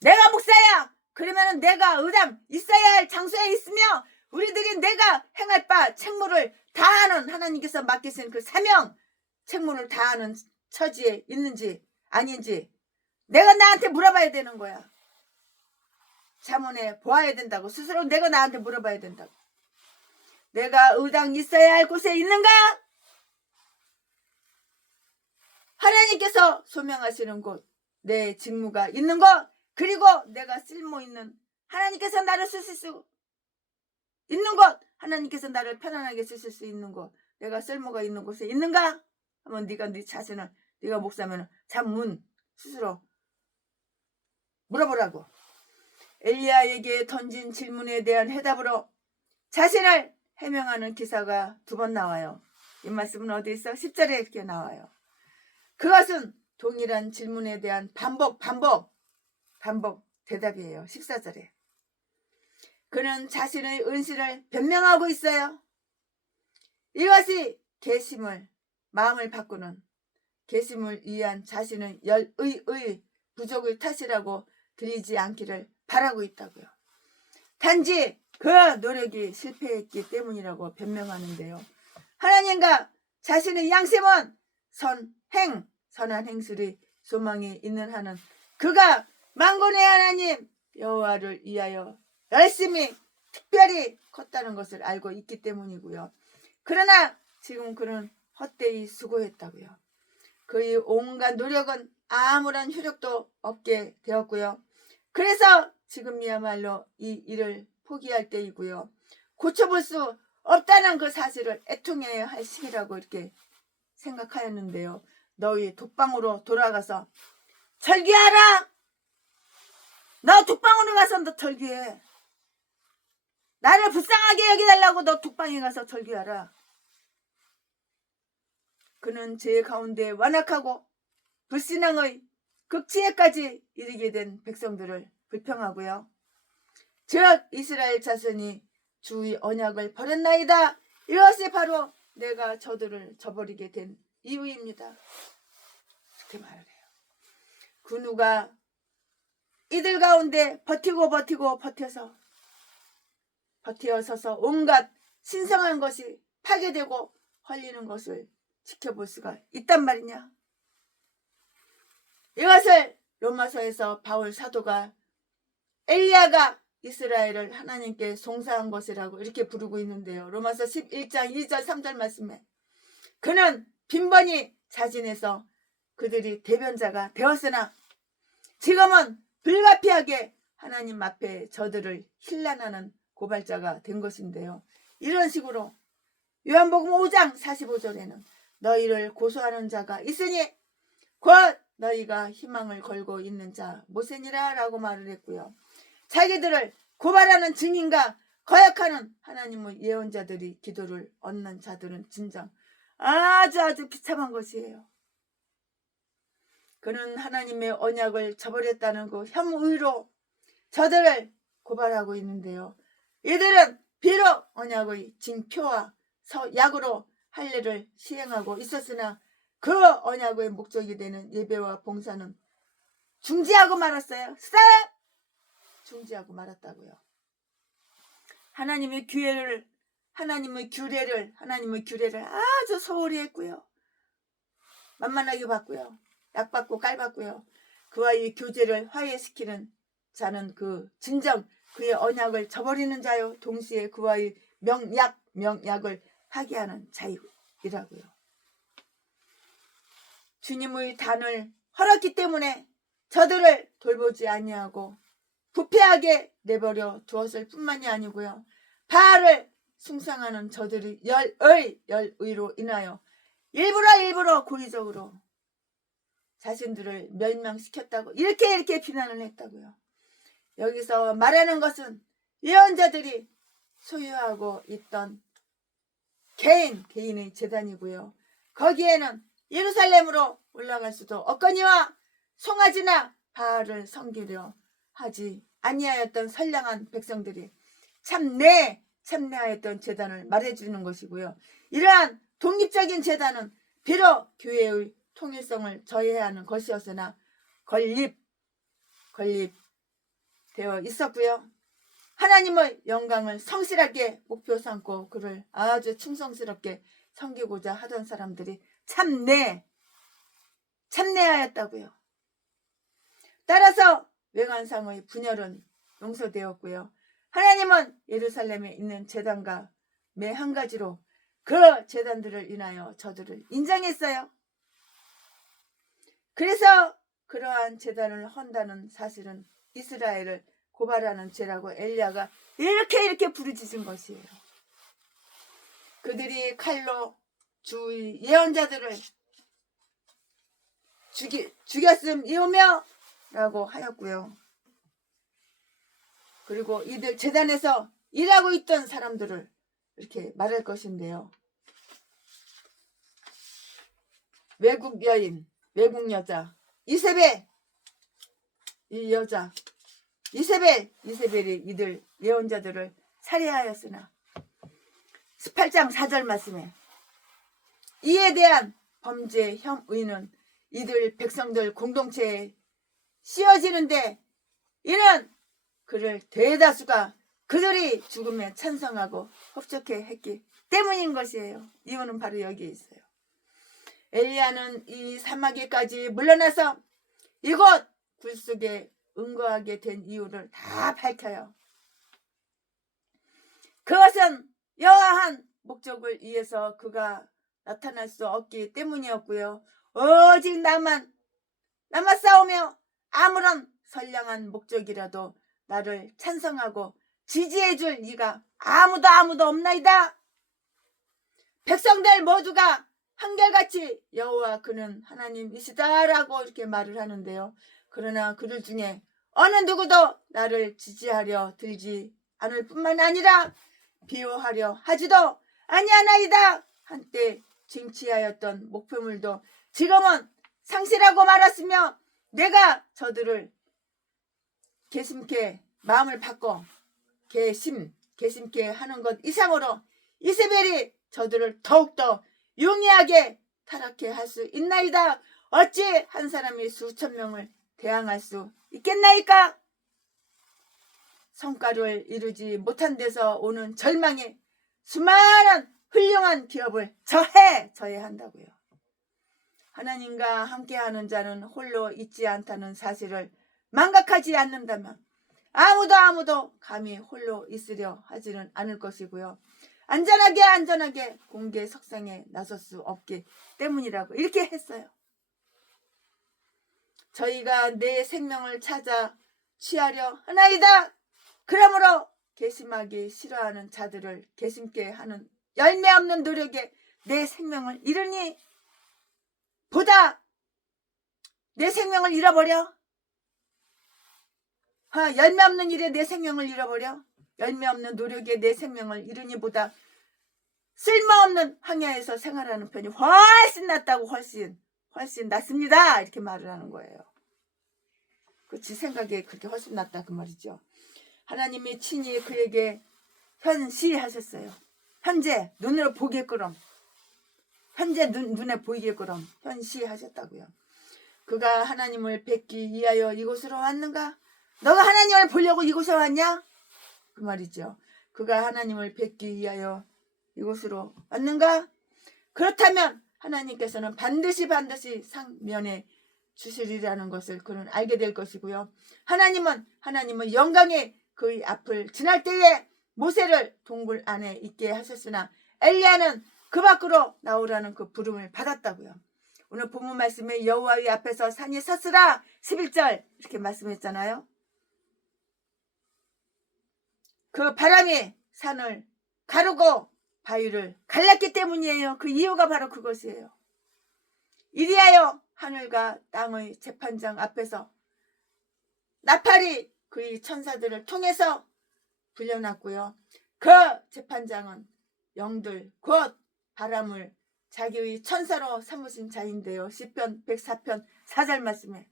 내가 목사야. 그러면은 내가 의당 있어야 할 장소에 있으며 우리들이 내가 행할 바 책무를 다하는 하나님께서 맡기신 그 사명 책무를 다하는 처지에 있는지 아닌지 내가 나한테 물어봐야 되는 거야. 자문해 보아야 된다고. 스스로 내가 나한테 물어봐야 된다고. 내가 의당 있어야 할 곳에 있는가? 하나님께서 소명하시는 곳, 내 직무가 있는 곳, 그리고 내가 쓸모 있는 하나님께서 나를 쓰실 수 있는 곳, 하나님께서 나를 편안하게 쓰실 수 있는 곳, 내가 쓸모가 있는 곳에 있는가? 하면 네가 네 자신을, 네가 목사면 잠문 스스로 물어보라고. 엘리야에게 던진 질문에 대한 해답으로 자신을 해명하는 기사가 2번 나와요. 이 말씀은 어디 있어? 10절에 이렇게 나와요. 그것은 동일한 질문에 대한 반복 대답이에요. 14절에. 그는 자신의 은실을 변명하고 있어요. 이것이 개심을, 마음을 바꾸는, 개심을 위한 자신의 열의 부족의 탓이라고 들리지 않기를 바라고 있다고요. 단지 그 노력이 실패했기 때문이라고 변명하는데요. 하나님과 자신의 양심은 선한 행실의 소망이 있는 한은 그가 만군의 하나님 여호와를 위하여 열심히 특별히 컸다는 것을 알고 있기 때문이고요. 그러나 지금 그는 헛되이 수고했다고요. 그의 온갖 노력은 아무런 효력도 없게 되었고요. 그래서 지금이야말로 이 일을 포기할 때이고요. 고쳐볼 수 없다는 그 사실을 애통해야 할 시기라고 이렇게 생각하였는데요. 너희 독방으로 돌아가서 절기하라. 너 독방으로 가서 너 절기해. 나를 불쌍하게 여기달라고 너 독방에 가서 절기하라. 그는 죄 가운데 완악하고 불신앙의 극치에까지 이르게 된 백성들을 불평하고요. 즉 이스라엘 자손이 주의 언약을 버렸나이다. 이것이 바로 내가 저들을 저버리게 된 이유입니다. 그렇게 말을 해요. 그 누가 이들 가운데 버텨서서 온갖 신성한 것이 파괴되고 헐리는 것을 지켜볼 수가 있단 말이냐. 이것을 로마서에서 바울 사도가 엘리야가 이스라엘을 하나님께 송사한 것이라고 이렇게 부르고 있는데요. 로마서 11장 2절 3절 말씀에 그는 빈번히 자진해서 그들이 대변자가 되었으나 지금은 불가피하게 하나님 앞에 저들을 힐난하는 고발자가 된 것인데요. 이런 식으로 요한복음 5장 45절에는 너희를 고소하는 자가 있으니 곧 너희가 희망을 걸고 있는 자 모세니라 라고 말을 했고요. 자기들을 고발하는 증인과 거역하는 하나님의 예언자들이 기도를 얻는 자들은 진정 아주 비참한 것이에요. 그는 하나님의 언약을 저버렸다는 그 혐의로 저들을 고발하고 있는데요. 이들은 비록 언약의 징표와 약으로 할례를 시행하고 있었으나 그 언약의 목적이 되는 예배와 봉사는 중지하고 말았어요. 중지하고 말았다고요. 하나님의 규례를 아주 소홀히 했고요. 만만하게 봤고요. 약받고 깔봤고요. 그와의 교제를 화해시키는 자는 그 진정 그의 언약을 저버리는 자요. 동시에 그와의 명약을 파기하는 자이라고요. 주님의 단을 헐었기 때문에 저들을 돌보지 아니하고 부패하게 내버려 두었을 뿐만이 아니고요. 바알을 숭상하는 저들이 열의로 인하여 일부러 고의적으로 자신들을 멸망시켰다고 이렇게 비난을 했다고요. 여기서 말하는 것은 예언자들이 소유하고 있던 개인의 제단이고요. 거기에는 예루살렘으로 올라갈 수도 없거니와 송아지나 바알을 섬기려 하지 아니하였던 선량한 백성들이 참내하였던 제단을 말해주는 것이고요. 이러한 독립적인 제단은 비록 교회의 통일성을 저해해야 하는 것이었으나 건립되어 있었고요. 하나님의 영광을 성실하게 목표 삼고 그를 아주 충성스럽게 섬기고자 하던 사람들이 참내하였다고요. 따라서 외관상의 분열은 용서되었고요. 하나님은 예루살렘에 있는 제단과 매 한 가지로 그 제단들을 인하여 저들을 인정했어요. 그래서 그러한 제단을 헌다는 사실은 이스라엘을 고발하는 죄라고 엘리야가 이렇게 부르짖은 것이에요. 그들이 칼로 주의 예언자들을 죽였음이오며 라고 하였고요. 그리고 이들 제단에서 일하고 있던 사람들을 이렇게 말할 것인데요. 외국 여인, 외국 여자 이세벨, 이 여자 이세벨이 이들 예언자들을 살해하였으나 18장 4절 말씀에 이에 대한 범죄 혐의는 이들 백성들 공동체에 씌워지는데 이는 그를 대다수가 그들이 죽음에 찬성하고 협조케 했기 때문인 것이에요. 이유는 바로 여기에 있어요. 엘리야는 이 사마귀까지 물러나서 이곳 굴속에 응거하게 된 이유를 다 밝혀요. 그것은 여호와한 목적을 위해서 그가 나타날 수 없기 때문이었고요. 오직 나만 싸우며 아무런 선량한 목적이라도 나를 찬성하고 지지해줄 이가 아무도 없나이다. 백성들 모두가 한결같이 여호와 그는 하나님이시다라고 이렇게 말을 하는데요. 그러나 그들 중에 어느 누구도 나를 지지하려 들지 않을 뿐만 아니라 비호하려 하지도 아니하나이다. 한때 쟁취하였던 목표물도 지금은 상실하고 말았으며 내가 저들을 개심케 마음을 바꿔 개심케 하는 것 이상으로 이세벨이 저들을 더욱더 용이하게 타락해 할 수 있나이다. 어찌 한 사람이 수천 명을 대항할 수 있겠나이까? 성과를 이루지 못한 데서 오는 절망에 수많은 훌륭한 기업을 저해한다고요. 하나님과 함께하는 자는 홀로 있지 않다는 사실을 망각하지 않는다면 아무도 감히 홀로 있으려 하지는 않을 것이고요. 안전하게 공개 석상에 나설 수 없기 때문이라고 이렇게 했어요. 저희가 내 생명을 찾아 취하려 하나이다. 그러므로 개심하기 싫어하는 자들을 개심케 하는 열매 없는 노력에 내 생명을 잃으니 보다 내 생명을 잃어버려. 열매 없는 일에 내 생명을 잃어버려. 열매 없는 노력에 내 생명을 잃으니 보다 쓸모없는 황야에서 생활하는 편이 훨씬 낫다고 훨씬 낫습니다. 이렇게 말을 하는 거예요. 지 생각에 그렇게 훨씬 낫다 그 말이죠. 하나님이 친히 그에게 현시하셨어요. 현재 눈으로 보게끔 현재 눈에 보이게끔 현시하셨다고요. 그가 하나님을 뵙기 위하여 이곳으로 왔는가? 너가 하나님을 보려고 이곳에 왔냐? 그 말이죠. 그가 하나님을 뵙기 위하여 이곳으로 왔는가? 그렇다면 하나님께서는 반드시 상면해 주시리라는 것을 그는 알게 될 것이고요. 하나님은 영광의 그의 앞을 지날 때에 모세를 동굴 안에 있게 하셨으나 엘리야는 그 밖으로 나오라는 그 부름을 받았다고요. 오늘 본문 말씀에 여호와의 앞에서 산이 섰으라 11절 이렇게 말씀했잖아요. 그 바람이 산을 가르고 바위를 갈랐기 때문이에요. 그 이유가 바로 그것이에요. 이리하여 하늘과 땅의 재판장 앞에서 나팔이 그의 천사들을 통해서 불려놨고요. 그 재판장은 영들 곧 바람을 자기의 천사로 삼으신 자인데요. 시편 104편 4절 말씀에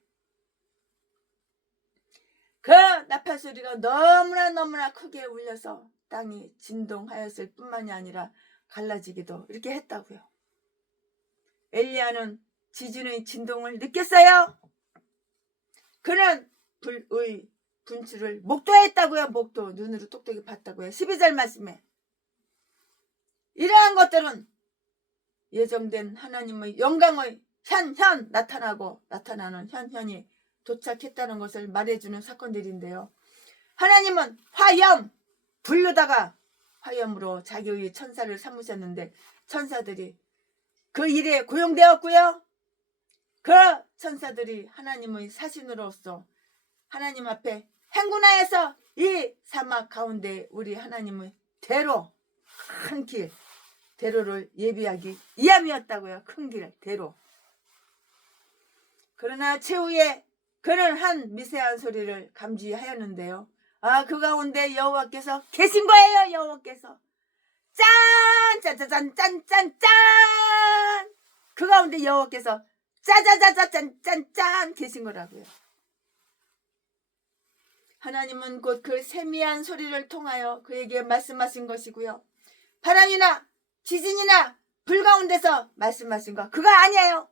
그 나팔 소리가 너무나 크게 울려서 땅이 진동하였을 뿐만이 아니라 갈라지기도 이렇게 했다고요. 엘리야는 지진의 진동을 느꼈어요. 그는 불의 분출을 목도했다고요. 목도 눈으로 똑똑히 봤다고요. 12절 말씀에 이러한 것들은 예정된 하나님의 영광의 나타나는 현현이 도착했다는 것을 말해주는 사건들인데요. 하나님은 불로다가 화염으로 자기의 천사를 삼으셨는데 천사들이 그 일에 고용되었고요. 그 천사들이 하나님의 사신으로서 하나님 앞에 행군하여서 이 사막 가운데 우리 하나님의 대로, 큰 길, 대로를 예비하기 위함이었다고요. 큰 길, 대로. 그러나 최후에 그는 한 미세한 소리를 감지하였는데요. 그 가운데 여호와께서 계신 거예요. 여호와께서. 짠! 짜자잔 짠짠짠! 그 가운데 여호와께서 짜자자자 짠짠짠 계신 거라고요. 하나님은 곧 그 세미한 소리를 통하여 그에게 말씀하신 것이고요. 바람이나 지진이나 불 가운데서 말씀하신 거 그거 아니에요.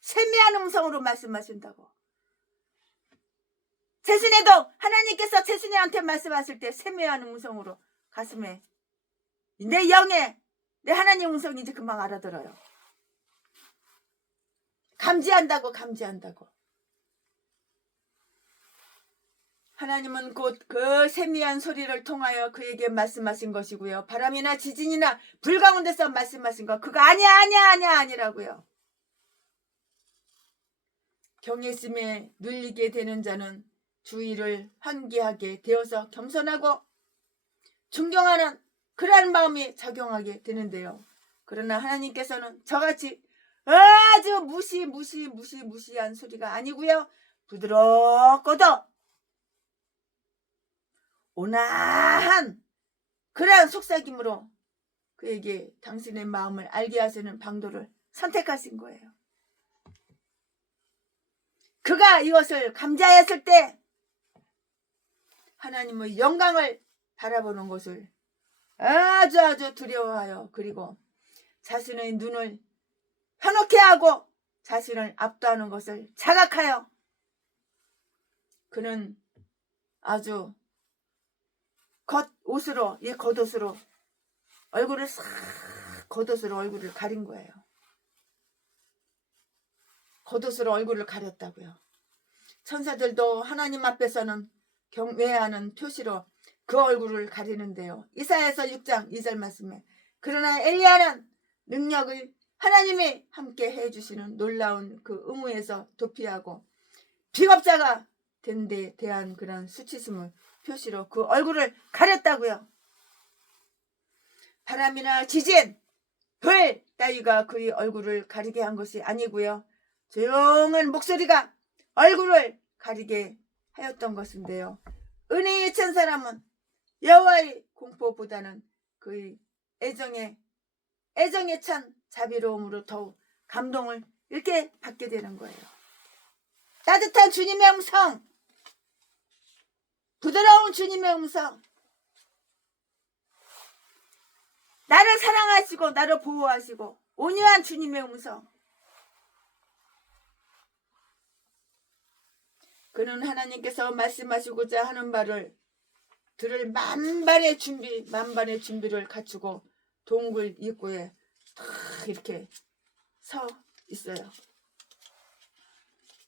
세미한 음성으로 말씀하신다고. 최순애도 하나님께서 최순애한테 말씀하실 때 세미한 음성으로 가슴에 내 영에 내 하나님 음성인지 금방 알아들어요. 감지한다고. 하나님은 곧 그 세미한 소리를 통하여 그에게 말씀하신 것이고요. 바람이나 지진이나 불 가운데서 말씀하신 거 그거 아니라고요. 경외심에 눌리게 되는 자는 주의를 환기하게 되어서 겸손하고 존경하는 그러한 마음이 작용하게 되는데요. 그러나 하나님께서는 저같이 아주 무시한 소리가 아니고요. 부드럽고도 온화한 그러한 속삭임으로 그에게 당신의 마음을 알게 하시는 방도를 선택하신 거예요. 그가 이것을 감지하였을 때 하나님의 영광을 바라보는 것을 아주 두려워하여 그리고 자신의 눈을 현혹해 하고 자신을 압도하는 것을 자각하여 그는 아주 겉옷으로 얼굴을 싹 겉옷으로 얼굴을 가린 거예요. 겉옷으로 얼굴을 가렸다고요. 천사들도 하나님 앞에서는 경외하는 표시로 그 얼굴을 가리는데요. 이사야서 6장 2절 말씀에 그러나 엘리야는 능력을 하나님이 함께 해주시는 놀라운 그 의무에서 도피하고 비겁자가 된 데 대한 그런 수치심을 표시로 그 얼굴을 가렸다고요. 바람이나 지진, 불 따위가 그의 얼굴을 가리게 한 것이 아니고요. 조용한 목소리가 얼굴을 가리게 하였던 것인데요. 은혜에 찬 사람은 여호와의 공포보다는 그의 애정에 찬 자비로움으로 더욱 감동을 이렇게 받게 되는 거예요. 따뜻한 주님의 음성, 부드러운 주님의 음성, 나를 사랑하시고 나를 보호하시고 온유한 주님의 음성. 그는 하나님께서 말씀하시고자 하는 바를 들을 만반의 준비를 갖추고 동굴 입구에 탁 이렇게 서 있어요.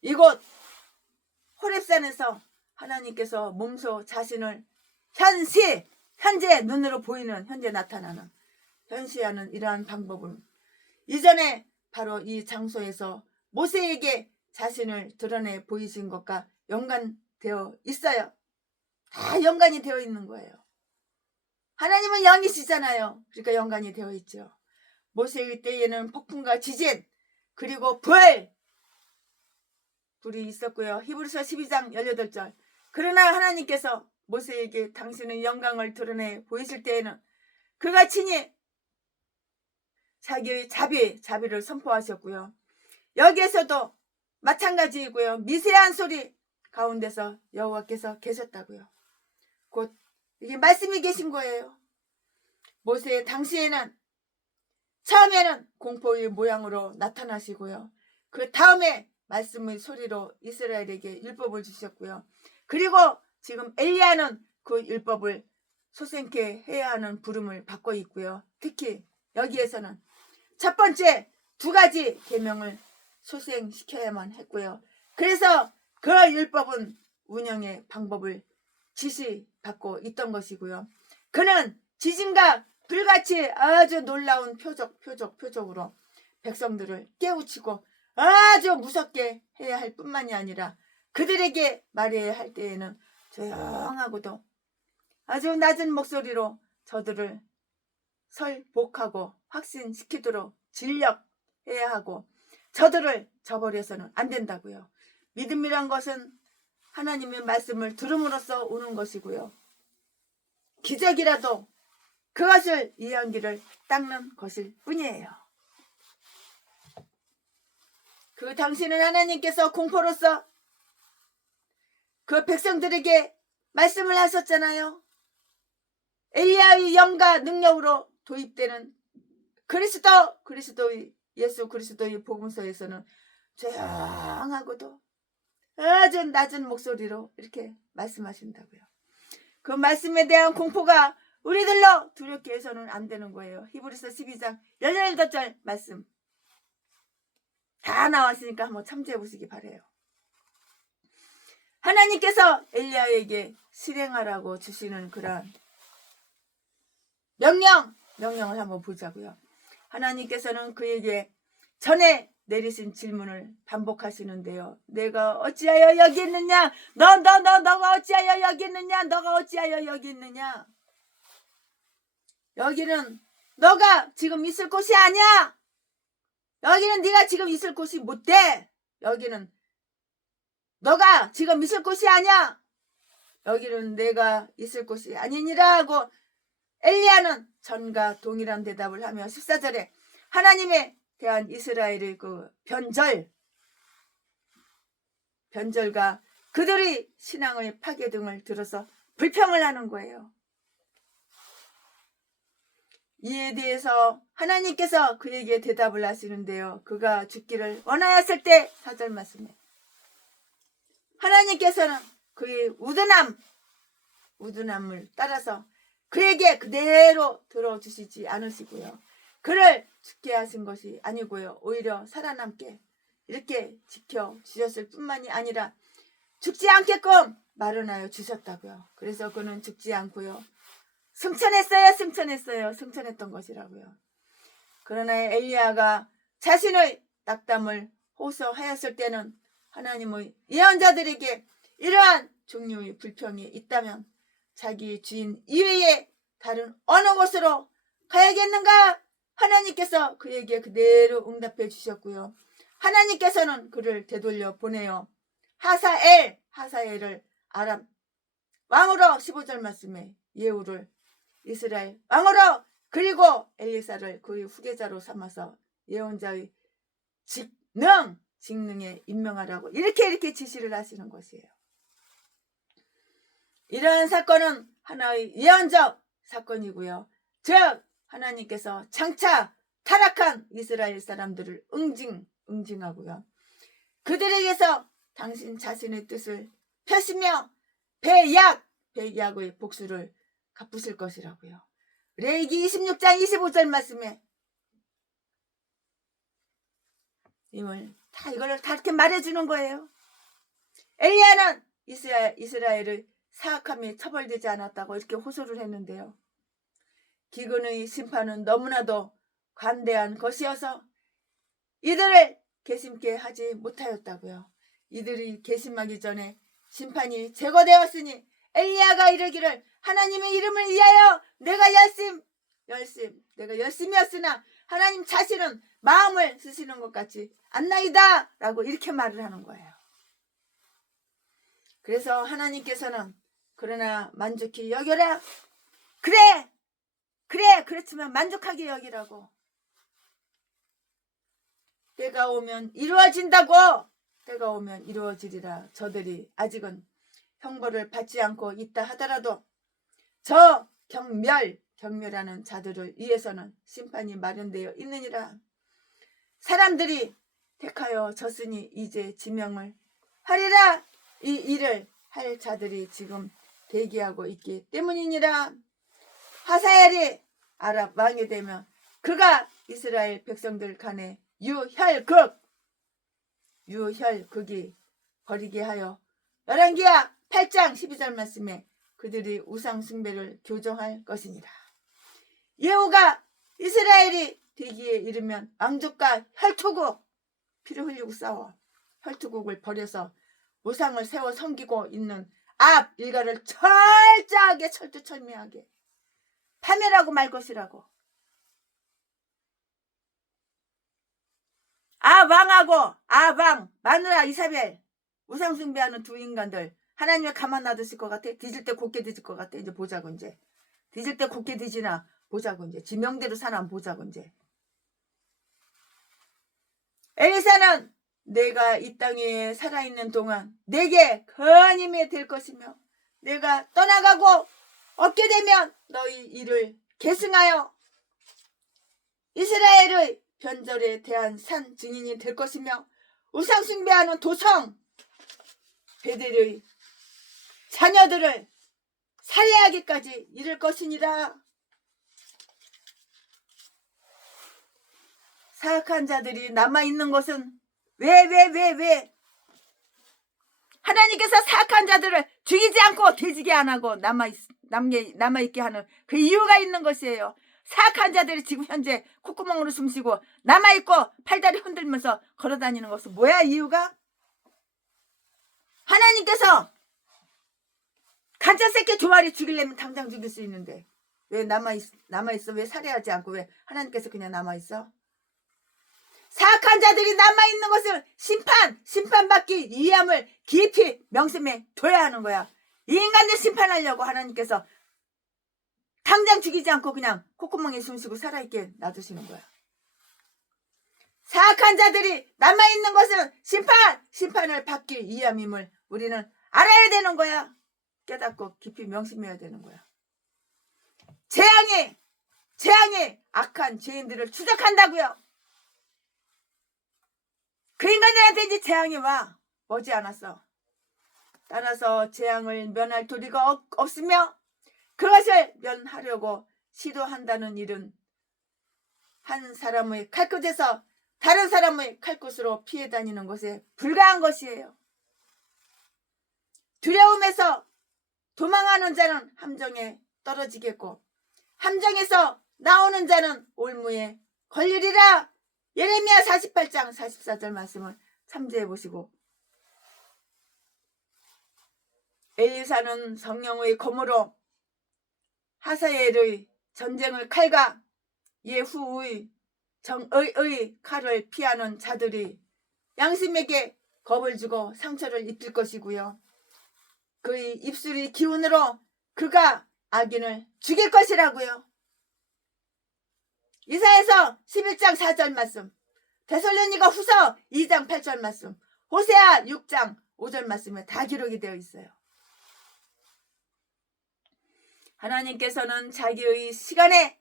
이곳 호렙산에서 하나님께서 몸소 자신을 현재 눈으로 보이는, 현재 나타나는, 현시하는 이러한 방법은 이전에 바로 이 장소에서 모세에게 자신을 드러내 보이신 것과 연관되어 있어요. 다 연관이 되어 있는 거예요. 하나님은 영이시잖아요. 그러니까 연관이 되어 있죠. 모세의 때에는 폭풍과 지진 그리고 불이 있었고요. 히브리서 12장 18절 그러나 하나님께서 모세에게 당신의 영광을 드러내 보이실 때에는 그가 친히 자기의 자비를 선포하셨고요. 여기에서도 마찬가지이고요. 미세한 소리 가운데서 여호와께서 계셨다고요. 곧 이게 말씀이 계신 거예요. 모세 당시에는 처음에는 공포의 모양으로 나타나시고요. 그 다음에 말씀의 소리로 이스라엘에게 율법을 주셨고요. 그리고 지금 엘리야는 그 율법을 소생케 해야 하는 부름을 받고 있고요. 특히 여기에서는 첫 번째 2가지 계명을 소생시켜야만 했고요. 그래서 그 율법은 운영의 방법을 지시받고 있던 것이고요. 그는 지진과 불같이 아주 놀라운 표적으로 백성들을 깨우치고 아주 무섭게 해야 할 뿐만이 아니라 그들에게 말해야 할 때에는 조용하고도 아주 낮은 목소리로 저들을 설복하고 확신시키도록 진력해야 하고 저들을 저버려서는 안 된다고요. 믿음이란 것은 하나님의 말씀을 들음으로써 오는 것이고요. 기적이라도 그것을 이해하기를 닦는 것일 뿐이에요. 그 당시는 하나님께서 공포로서 그 백성들에게 말씀을 하셨잖아요. 엘리야의 영과 능력으로 도입되는 그리스도의 예수 그리스도의 복음서에서는 조용하고도 아주 낮은 목소리로 이렇게 말씀하신다고요. 그 말씀에 대한 공포가 우리들로 두렵게 해서는 안 되는 거예요. 히브리서 12장 18절 말씀 다 나왔으니까 한번 참조해 보시기 바라요. 하나님께서 엘리야에게 실행하라고 주시는 그런 명령을 한번 보자고요. 하나님께서는 그에게 전에 내리신 질문을 반복하시는데요. 내가 어찌하여 여기 있느냐? 너가 어찌하여 여기 있느냐? 너가 어찌하여 여기 있느냐? 여기는 너가 지금 있을 곳이 아니야. 여기는 네가 지금 있을 곳이 못 돼. 여기는 너가 지금 있을 곳이 아니야. 여기는 내가 있을 곳이 아니니라 하고 엘리야는 전과 동일한 대답을 하며 14절에 하나님에 대한 이스라엘의 그 변절과 그들의 신앙의 파괴 등을 들어서 불평을 하는 거예요. 이에 대해서 하나님께서 그에게 대답을 하시는데요. 그가 죽기를 원하였을 때 4절 말씀에 하나님께서는 그의 우둔함을 따라서 그에게 그대로 들어주시지 않으시고요. 그를 죽게 하신 것이 아니고요. 오히려 살아남게 이렇게 지켜주셨을 뿐만이 아니라 죽지 않게끔 마련하여 주셨다고요. 그래서 그는 죽지 않고요. 승천했던 것이라고요. 그러나 엘리야가 자신의 낙담을 호소하였을 때는 하나님의 예언자들에게 이러한 종류의 불평이 있다면 자기 주인 이외에 다른 어느 곳으로 가야겠는가? 하나님께서 그에게 그대로 응답해 주셨고요. 하나님께서는 그를 되돌려 보내요. 하사엘을 아람 왕으로 15절 말씀에 예후를 이스라엘 왕으로 그리고 엘리사를 그의 후계자로 삼아서 예언자의 직능에 임명하라고 이렇게 지시를 하시는 것이에요. 이러한 사건은 하나의 예언적 사건이고요. 즉 하나님께서 장차 타락한 이스라엘 사람들을 응징하고요. 그들에게서 당신 자신의 뜻을 펴시며 배약의 복수를 갚으실 것이라고요. 레위기 26장 25절 말씀에 이걸 다 이렇게 말해주는 거예요. 엘리야는 이스라엘의 사악함이 처벌되지 않았다고 이렇게 호소를 했는데요. 기근의 심판은 너무나도 관대한 것이어서 이들을 괘씸게 하지 못하였다고요. 이들이 괘씸하기 전에 심판이 제거되었으니 엘리야가 이르기를 하나님의 이름을 위하여 내가 열심이었으나 하나님 자신은 마음을 쓰시는 것 같지 않나이다 라고 이렇게 말을 하는 거예요. 그래서 하나님께서는 그러나 만족히 여겨라. 그렇지만 만족하게 여기라고. 때가 오면 이루어진다고. 때가 오면 이루어지리라. 저들이 아직은 형벌을 받지 않고 있다 하더라도 저 경멸하는 자들을 위해서는 심판이 마련되어 있느니라. 사람들이 택하여 졌으니 이제 지명을 하리라. 이 일을 할 자들이 지금 대기하고 있기 때문이니라. 하사엘이 아랍 왕이 되면 그가 이스라엘 백성들 간에 유혈극이 벌이게 하여 열왕기하 8장 12절 말씀에 그들이 우상 숭배를 교정할 것이니라. 예후가 이스라엘이 되기에 이르면 왕족과 혈투국 피를 흘리고 싸워 혈투국을 벌여서 우상을 세워 섬기고 있는 앞 일가를 철저하게 철두철미하게 파멸하고 말 것이라고. 아방하고 아방 마누라 이사벨 우상 숭배하는 두 인간들 하나님을 가만 놔두실 것 같아? 뒤질 때 곱게 뒤질 것 같아? 이제 보자고. 이제 뒤질 때 곱게 뒤지나 보자고. 이제 지명대로 사나 보자고. 이제 엘리사는 내가 이 땅에 살아있는 동안 내게 큰 힘이 될 것이며 내가 떠나가고 없게 되면 너희 일을 계승하여 이스라엘의 변절에 대한 산 증인이 될 것이며 우상 숭배하는 도성 베델의 자녀들을 살해하기까지 이를 것이니라. 사악한 자들이 남아있는 것은 왜 하나님께서 사악한 자들을 죽이지 않고 돼지게 안 하고 남아있게 하는 그 이유가 있는 것이에요. 사악한 자들이 지금 현재 콧구멍으로 숨쉬고 남아있고 팔다리 흔들면서 걸어다니는 것은 뭐야 이유가? 하나님께서 가짜 새끼 두 마리 죽이려면 당장 죽일 수 있는데 왜 남아있어? 왜 살해하지 않고 왜 하나님께서 그냥 남아있어? 사악한 자들이 남아있는 것을 심판받기 위함을 깊이 명심해 둬야 하는 거야. 이 인간들 심판하려고 하나님께서 당장 죽이지 않고 그냥 콧구멍에 숨쉬고 살아있게 놔두시는 거야. 사악한 자들이 남아있는 것은 심판을 받기 위함임을 우리는 알아야 되는 거야. 깨닫고 깊이 명심해야 되는 거야. 재앙이 악한 죄인들을 추적한다고요. 그 인간들한테 이제 재앙이 와 머지않았어. 따라서 재앙을 면할 도리가 없으며 그것을 면하려고 시도한다는 일은 한 사람의 칼끝에서 다른 사람의 칼끝으로 피해 다니는 것에 불과한 것이에요. 두려움에서 도망하는 자는 함정에 떨어지겠고 함정에서 나오는 자는 올무에 걸리리라. 예레미야 48장 44절 말씀을 참조해 보시고 엘리사는 성령의 검으로 하사엘의 전쟁의 칼과 예후의 정의의 칼을 피하는 자들이 양심에게 겁을 주고 상처를 입힐 것이고요. 그의 입술의 기운으로 그가 악인을 죽일 것이라고요. 이사야서 11장 4절 말씀, 데살로니가 후서 2장 8절 말씀, 호세아 6장 5절 말씀에 다 기록이 되어 있어요. 하나님께서는 자기의 시간에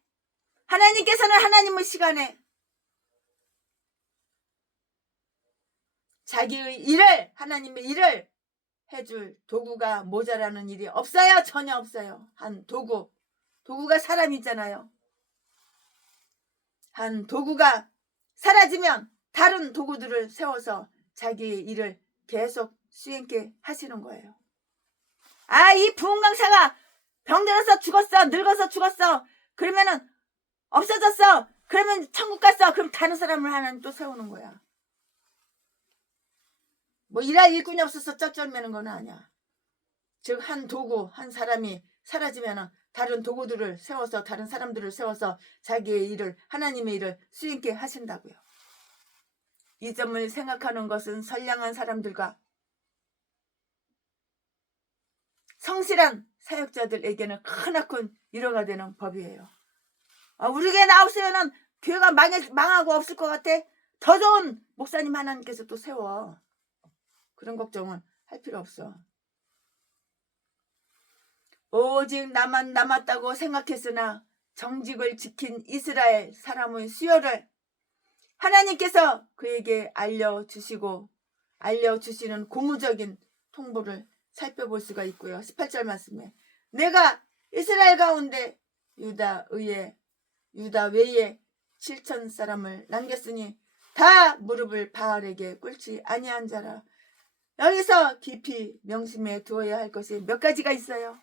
하나님의 시간에 자기의 일을 하나님의 일을 해줄 도구가 모자라는 일이 없어요. 전혀 없어요. 한 도구가 사람이잖아요. 한 도구가 사라지면 다른 도구들을 세워서 자기의 일을 계속 수행케 하시는 거예요. 이 부흥 강사가 병들어서 죽었어. 늙어서 죽었어. 그러면은 없어졌어. 그러면 천국 갔어. 그럼 다른 사람을 하나님 또 세우는 거야. 뭐 일할 일꾼이 없어서 쩔쩔매는 건 아니야. 즉 한 도구 한 사람이 사라지면은 다른 도구들을 세워서 다른 사람들을 세워서 자기의 일을 하나님의 일을 수행케 하신다고요. 이 점을 생각하는 것은 선량한 사람들과 성실한 사역자들에게는 크나큰 위로가 되는 법이에요. 우리 교회 나오시면은 교회가 망하고 없을 것 같아? 더 좋은 목사님 하나님께서 또 세워. 그런 걱정은 할 필요 없어. 오직 나만 남았다고 생각했으나 정직을 지킨 이스라엘 사람의 수요를 하나님께서 그에게 알려주시는 고무적인 통보를 살펴볼 수가 있고요. 18절 말씀에 내가 이스라엘 가운데 유다 외에 7천 사람을 남겼으니 다 무릎을 바알에게 꿇지 아니한 자라. 여기서 깊이 명심해 두어야 할 것이 몇 가지가 있어요.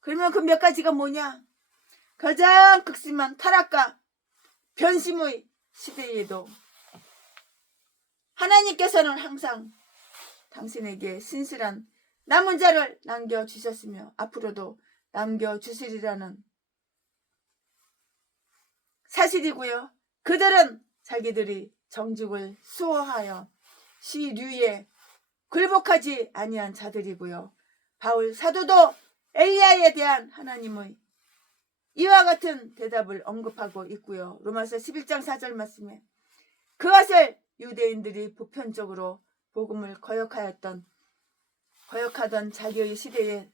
그러면 그 몇 가지가 뭐냐? 가장 극심한 타락과 변심의 시대에도 하나님께서는 항상 당신에게 신실한 남은 자를 남겨주셨으며 앞으로도 남겨주시리라는 사실이고요. 그들은 자기들이 정직을 수호하여 시류에 굴복하지 아니한 자들이고요. 바울 사도도 엘리야에 대한 하나님의 이와 같은 대답을 언급하고 있고요. 로마서 11장 4절 말씀에 그것을 유대인들이 보편적으로 복음을 거역하던 자기의 시대에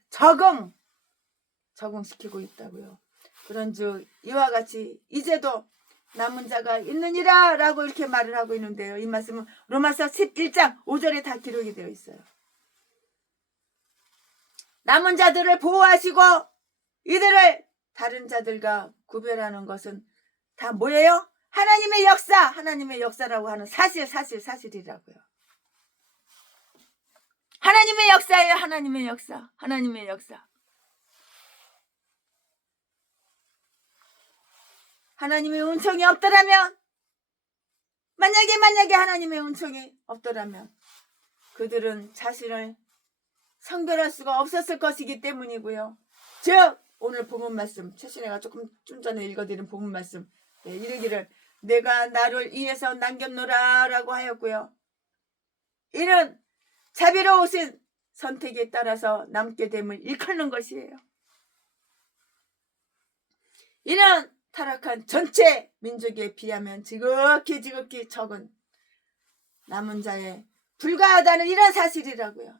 적응시키고 있다고요. 그런즉 이와 같이 이제도 남은 자가 있느니라 라고 이렇게 말을 하고 있는데요. 이 말씀은 로마서 11장 5절에 다 기록이 되어 있어요. 남은 자들을 보호하시고 이들을 다른 자들과 구별하는 것은 다 뭐예요? 하나님의 역사라고 하는 사실이라고요. 하나님의 역사예요. 하나님의 역사. 하나님의 은총이 없더라면, 만약에 하나님의 은총이 없더라면 그들은 자신을 성별할 수가 없었을 것이기 때문이고요. 즉 오늘 본문 말씀, 최신혜가 좀 전에 읽어드린 본문 말씀, 이르기를 내가 나를 위해서 남겼노라 라고 하였고요. 이는 자비로우신 선택에 따라서 남게 됨을 일컫는 것이에요. 이는 타락한 전체 민족에 비하면 지극히 적은 남은 자에 불과하다는 이런 사실이라고요.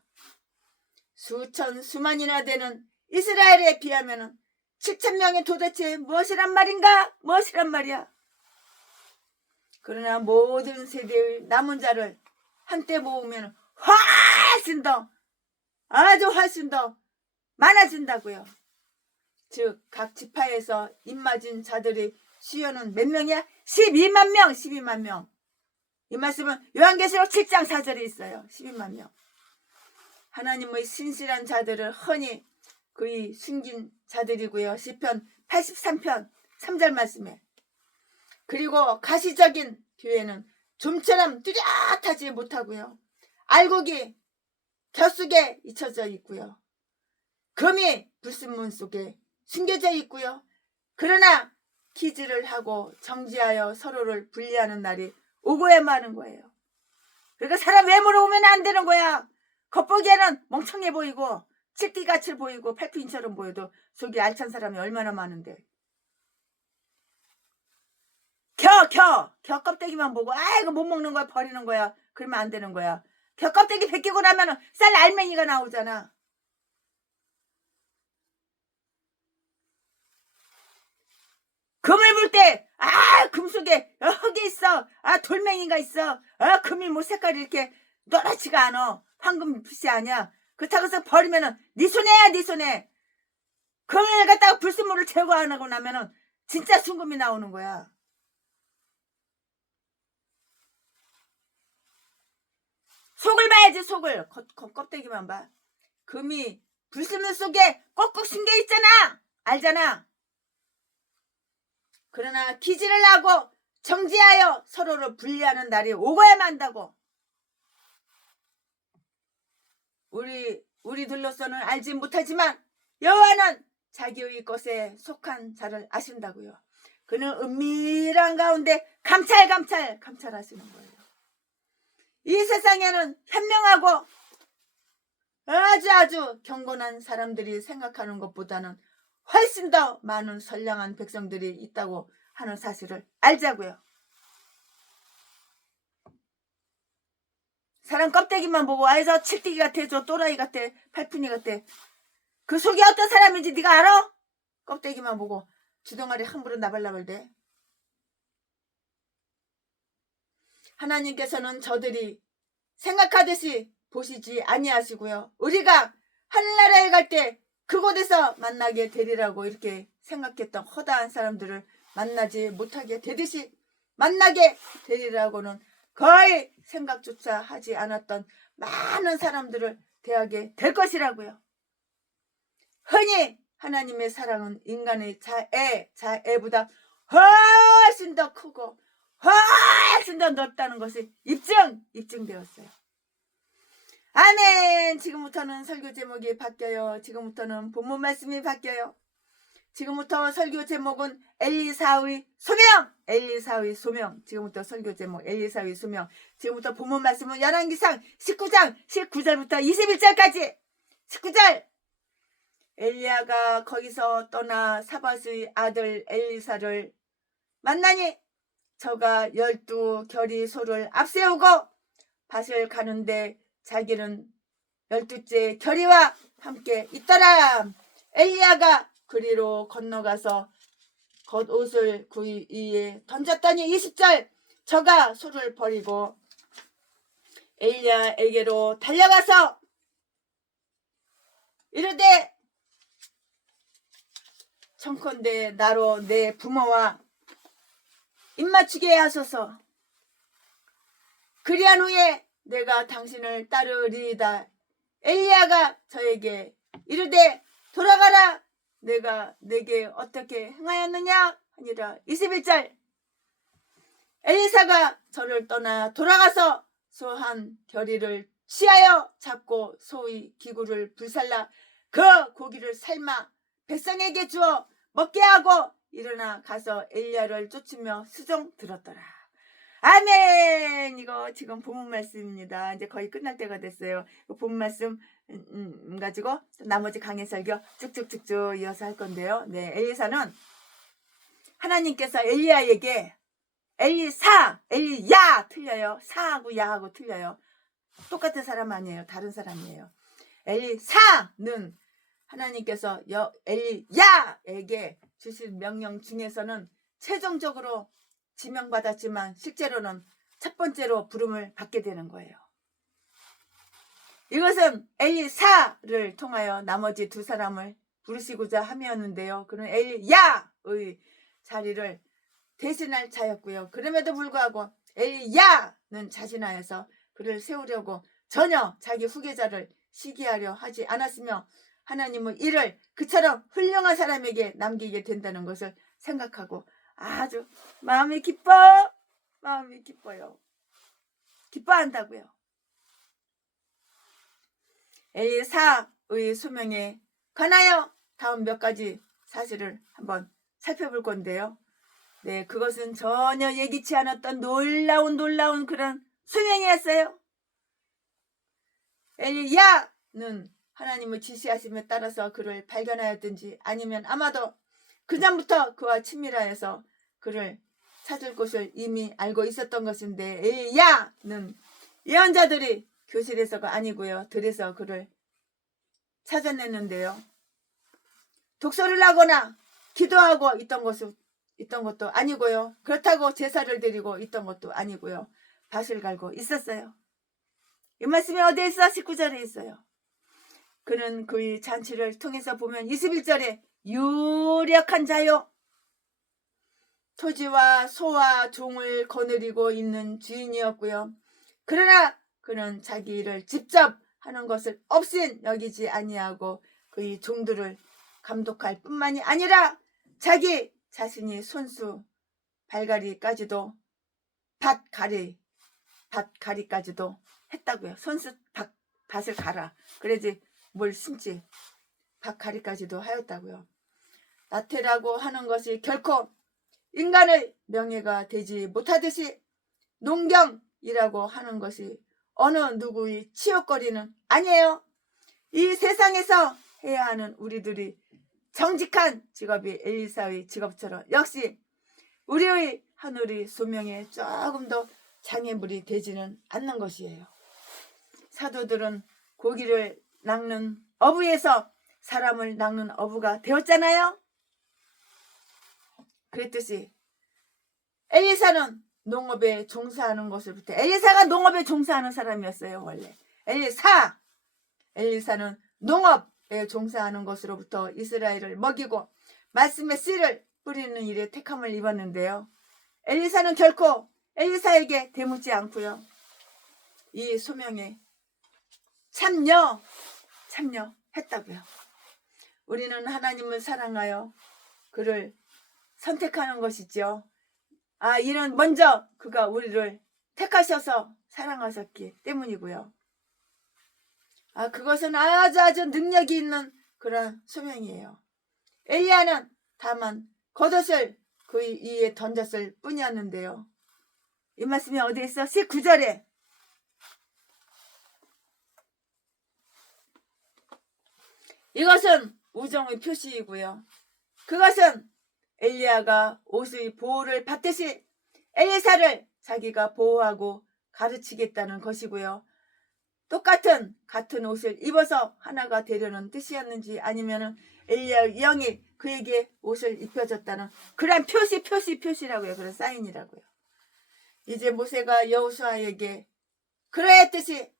수천 수만이나 되는 이스라엘에 비하면 7,000명이 도대체 무엇이란 말이야. 그러나 모든 세대의 남은 자를 한때 모으면 아주 훨씬 더 많아진다고요. 즉 각 지파에서 입맞은 자들의 수요는 몇 명이야? 12만 명. 이 말씀은 요한계시록 7장 4절에 있어요. 12만 명. 하나님의 신실한 자들을 흔히 그의 숨긴 자들이고요. 시편 83편 3절 말씀에 그리고 가시적인 교회는 좀처럼 뚜렷하지 못하고요. 알곡이 겨 속에 잊혀져 있고요. 금이 불순문 속에 숨겨져 있고요. 그러나 기지를 하고 정지하여 서로를 분리하는 날이 오고야 마는 거예요. 그러니까 사람 외모로 오면 안 되는 거야. 겉보기에는 멍청해 보이고 칠기같이 보이고 팔피인처럼 보여도 속이 알찬 사람이 얼마나 많은데. 겨 껍데기만 보고 이거 못 먹는 거야 버리는 거야 그러면 안 되는 거야. 겨 껍데기 벗기고 나면 쌀 알맹이가 나오잖아. 금을 볼 때 금속에 흙이 있어. 돌멩이가 있어. 금이 뭐 색깔이 이렇게 노랗지가 않아. 황금빛이 아니야. 그렇다고 해서 버리면은 네 손에 금을 갖다가 불순물을 제거하고 나면은 진짜 순금이 나오는 거야. 속을 봐야지. 속을. 껍데기만 봐. 금이 불순물 속에 꼭꼭 숨겨 있잖아. 알잖아. 그러나 기지를 하고 정지하여 서로를 분리하는 날이 오고야 만다고. 우리들로서는 알지 못하지만 여호와는 자기의 것에 속한 자를 아신다고요. 그는 은밀한 가운데 감찰하시는 거예요. 이 세상에는 현명하고 아주 경건한 사람들이 생각하는 것보다는 훨씬 더 많은 선량한 백성들이 있다고 하는 사실을 알자고요. 사람 껍데기만 보고 저 칠띠기 같아, 저 또라이 같아, 팔푼이 같아. 그 속에 어떤 사람인지 네가 알아? 껍데기만 보고 주둥아리 함부로 나발나발대. 하나님께서는 저들이 생각하듯이 보시지 아니하시고요. 우리가 하늘나라에 갈 때 그곳에서 만나게 되리라고 이렇게 생각했던 허다한 사람들을 만나지 못하게 되듯이 만나게 되리라고는 거의 생각조차 하지 않았던 많은 사람들을 대하게 될 것이라고요. 흔히 하나님의 사랑은 인간의 자애보다 훨씬 더 크고 훨씬 더 넓다는 것이 입증되었어요. 아멘. 지금부터는 설교 제목이 바뀌어요. 지금부터는 본문 말씀이 바뀌어요. 지금부터 설교 제목은 엘리사의 소명. 엘리사의 소명. 지금부터 설교 제목 엘리사의 소명. 지금부터 본문 말씀은 열왕기상 19장 19절부터 21절까지. 19절. 엘리야가 거기서 떠나 사밧의 아들 엘리사를 만나니 저가 12결의 소를 앞세우고 밭을 가는데 자기는 12째 결의와 함께 있더라. 엘리야가 그리로 건너가서 겉옷을 그 위에 던졌더니 20절. 저가 소를 버리고 엘리야에게로 달려가서 이르되 청컨대 나로 내 부모와 입맞추게 하소서. 그리한 후에 내가 당신을 따르리이다. 엘리야가 저에게 이르되 돌아가라. 내가 내게 어떻게 행하였느냐 하니라. 21절. 엘리사가 저를 떠나 돌아가서 소 한 결의를 취하여 잡고 소의 기구를 불살라 그 고기를 삶아 백성에게 주어 먹게 하고 일어나 가서 엘리야를 쫓으며 수종 들었더라. 아멘. 이거 지금 본문 말씀입니다. 이제 거의 끝날 때가 됐어요. 본문 말씀 가지고 나머지 강의 설교 쭉쭉쭉쭉 이어서 할 건데요. 네, 엘리사는 하나님께서 엘리야에게 엘리야 틀려요. 사하고 야하고 틀려요. 똑같은 사람 아니에요. 다른 사람이에요. 엘리사는 하나님께서 엘리야에게 주신 명령 중에서는 최종적으로 지명받았지만 실제로는 첫 번째로 부름을 받게 되는 거예요. 이것은 엘리사를 통하여 나머지 두 사람을 부르시고자 함이었는데요. 그는 엘리야의 자리를 대신할 자였고요. 그럼에도 불구하고 엘리야는 자신하여서 그를 세우려고 전혀 자기 후계자를 시기하려 하지 않았으며 하나님은 이를 그처럼 훌륭한 사람에게 남기게 된다는 것을 생각하고 아주 마음이 기뻐요. 기뻐한다고요. 엘리사의 소명에 관하여 다음 몇 가지 사실을 한번 살펴볼 건데요. 네, 그것은 전혀 예기치 않았던 놀라운 그런 소명이었어요. 엘리야는 하나님의 지시하심에 따라서 그를 발견하였든지 아니면 아마도 그전부터 그와 친밀하여서 그를 찾을 곳을 이미 알고 있었던 것인데 엘리야는 예언자들이 교실에서가 아니고요. 들에서 그를 찾아냈는데요. 독서를 하거나 기도하고 있던 것도 아니고요. 그렇다고 제사를 드리고 있던 것도 아니고요. 밭을 갈고 있었어요. 이 말씀이 어디에 있어? 19절에 있어요. 그는 그의 잔치를 통해서 보면 21절에 유력한 자요. 토지와 소와 종을 거느리고 있는 주인이었고요. 그러나 그는 자기 일을 직접 하는 것을 없인 여기지 아니하고 그의 종들을 감독할 뿐만이 아니라 자기 자신이 손수 발가리까지도 밭가리까지도 했다고요. 손수 밭을 갈아. 그래야지 뭘 심지. 밭가리까지도 하였다고요. 나태라고 하는 것이 결코 인간의 명예가 되지 못하듯이 농경이라고 하는 것이 어느 누구의 치욕거리는 아니에요. 이 세상에서 해야 하는 우리들이 정직한 직업이 엘리사의 직업처럼 역시 우리의 하늘의 소명에 조금 더 장애물이 되지는 않는 것이에요. 사도들은 고기를 낚는 어부에서 사람을 낚는 어부가 되었잖아요. 그랬듯이 엘리사는 농업에 종사하는 것을부터 엘리사가 농업에 종사하는 사람이었어요. 원래 엘리사는 농업에 종사하는 것으로부터 이스라엘을 먹이고 말씀의 씨를 뿌리는 일에 택함을 입었는데요. 엘리사는 결코 엘리사에게 대묻지 않고요. 이 소명에 참여했다고요. 우리는 하나님을 사랑하여 그를 선택하는 것이죠. 이는 먼저 그가 우리를 택하셔서 사랑하셨기 때문이고요. 그것은 아주 능력이 있는 그런 소명이에요. 엘리야는 다만 겉옷을 그 위에 던졌을 뿐이었는데요. 이 말씀이 어디에 있어? 19절에 이것은 우정의 표시이고요. 그것은 엘리야가 옷의 보호를 받듯이 엘리사를 자기가 보호하고 가르치겠다는 것이고요. 같은 옷을 입어서 하나가 되려는 뜻이었는지 아니면은 엘리야의 영이 그에게 옷을 입혀줬다는 그런 표시라고요. 그런 사인이라고요. 이제 모세가 여호수아에게 그러했듯이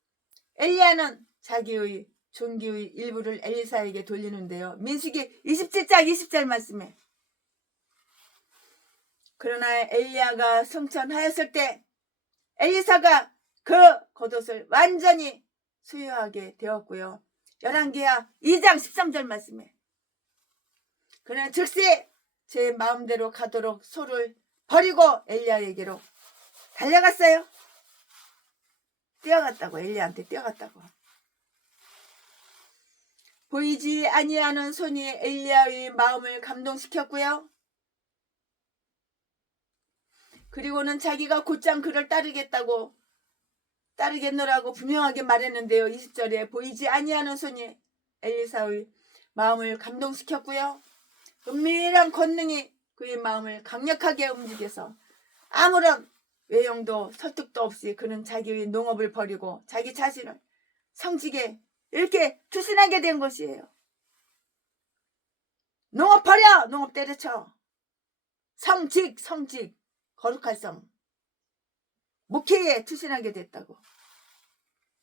엘리야는 자기의 존귀의 일부를 엘리사에게 돌리는데요. 민수기 27장 20절 말씀에 그러나 엘리야가 승천하였을 때 엘리사가 그 겉옷을 완전히 소유하게 되었고요. 열왕기하 2장 13절 말씀에 그러나 즉시 제 마음대로 가도록 소를 버리고 엘리야에게로 달려갔어요. 뛰어갔다고. 엘리야한테 뛰어갔다고. 보이지 아니하는 손이 엘리야의 마음을 감동시켰고요. 그리고는 자기가 곧장 그를 따르겠노라고 분명하게 말했는데요. 20절에 보이지 아니하는 손이 엘리사의 마음을 감동시켰고요. 은밀한 권능이 그의 마음을 강력하게 움직여서 아무런 외형도 설득도 없이 그는 자기의 농업을 버리고 자기 자신을 성직에 이렇게 투신하게 된 것이에요. 농업 버려! 농업 때려쳐. 성직 거룩할 성 목회에 투신하게 됐다고.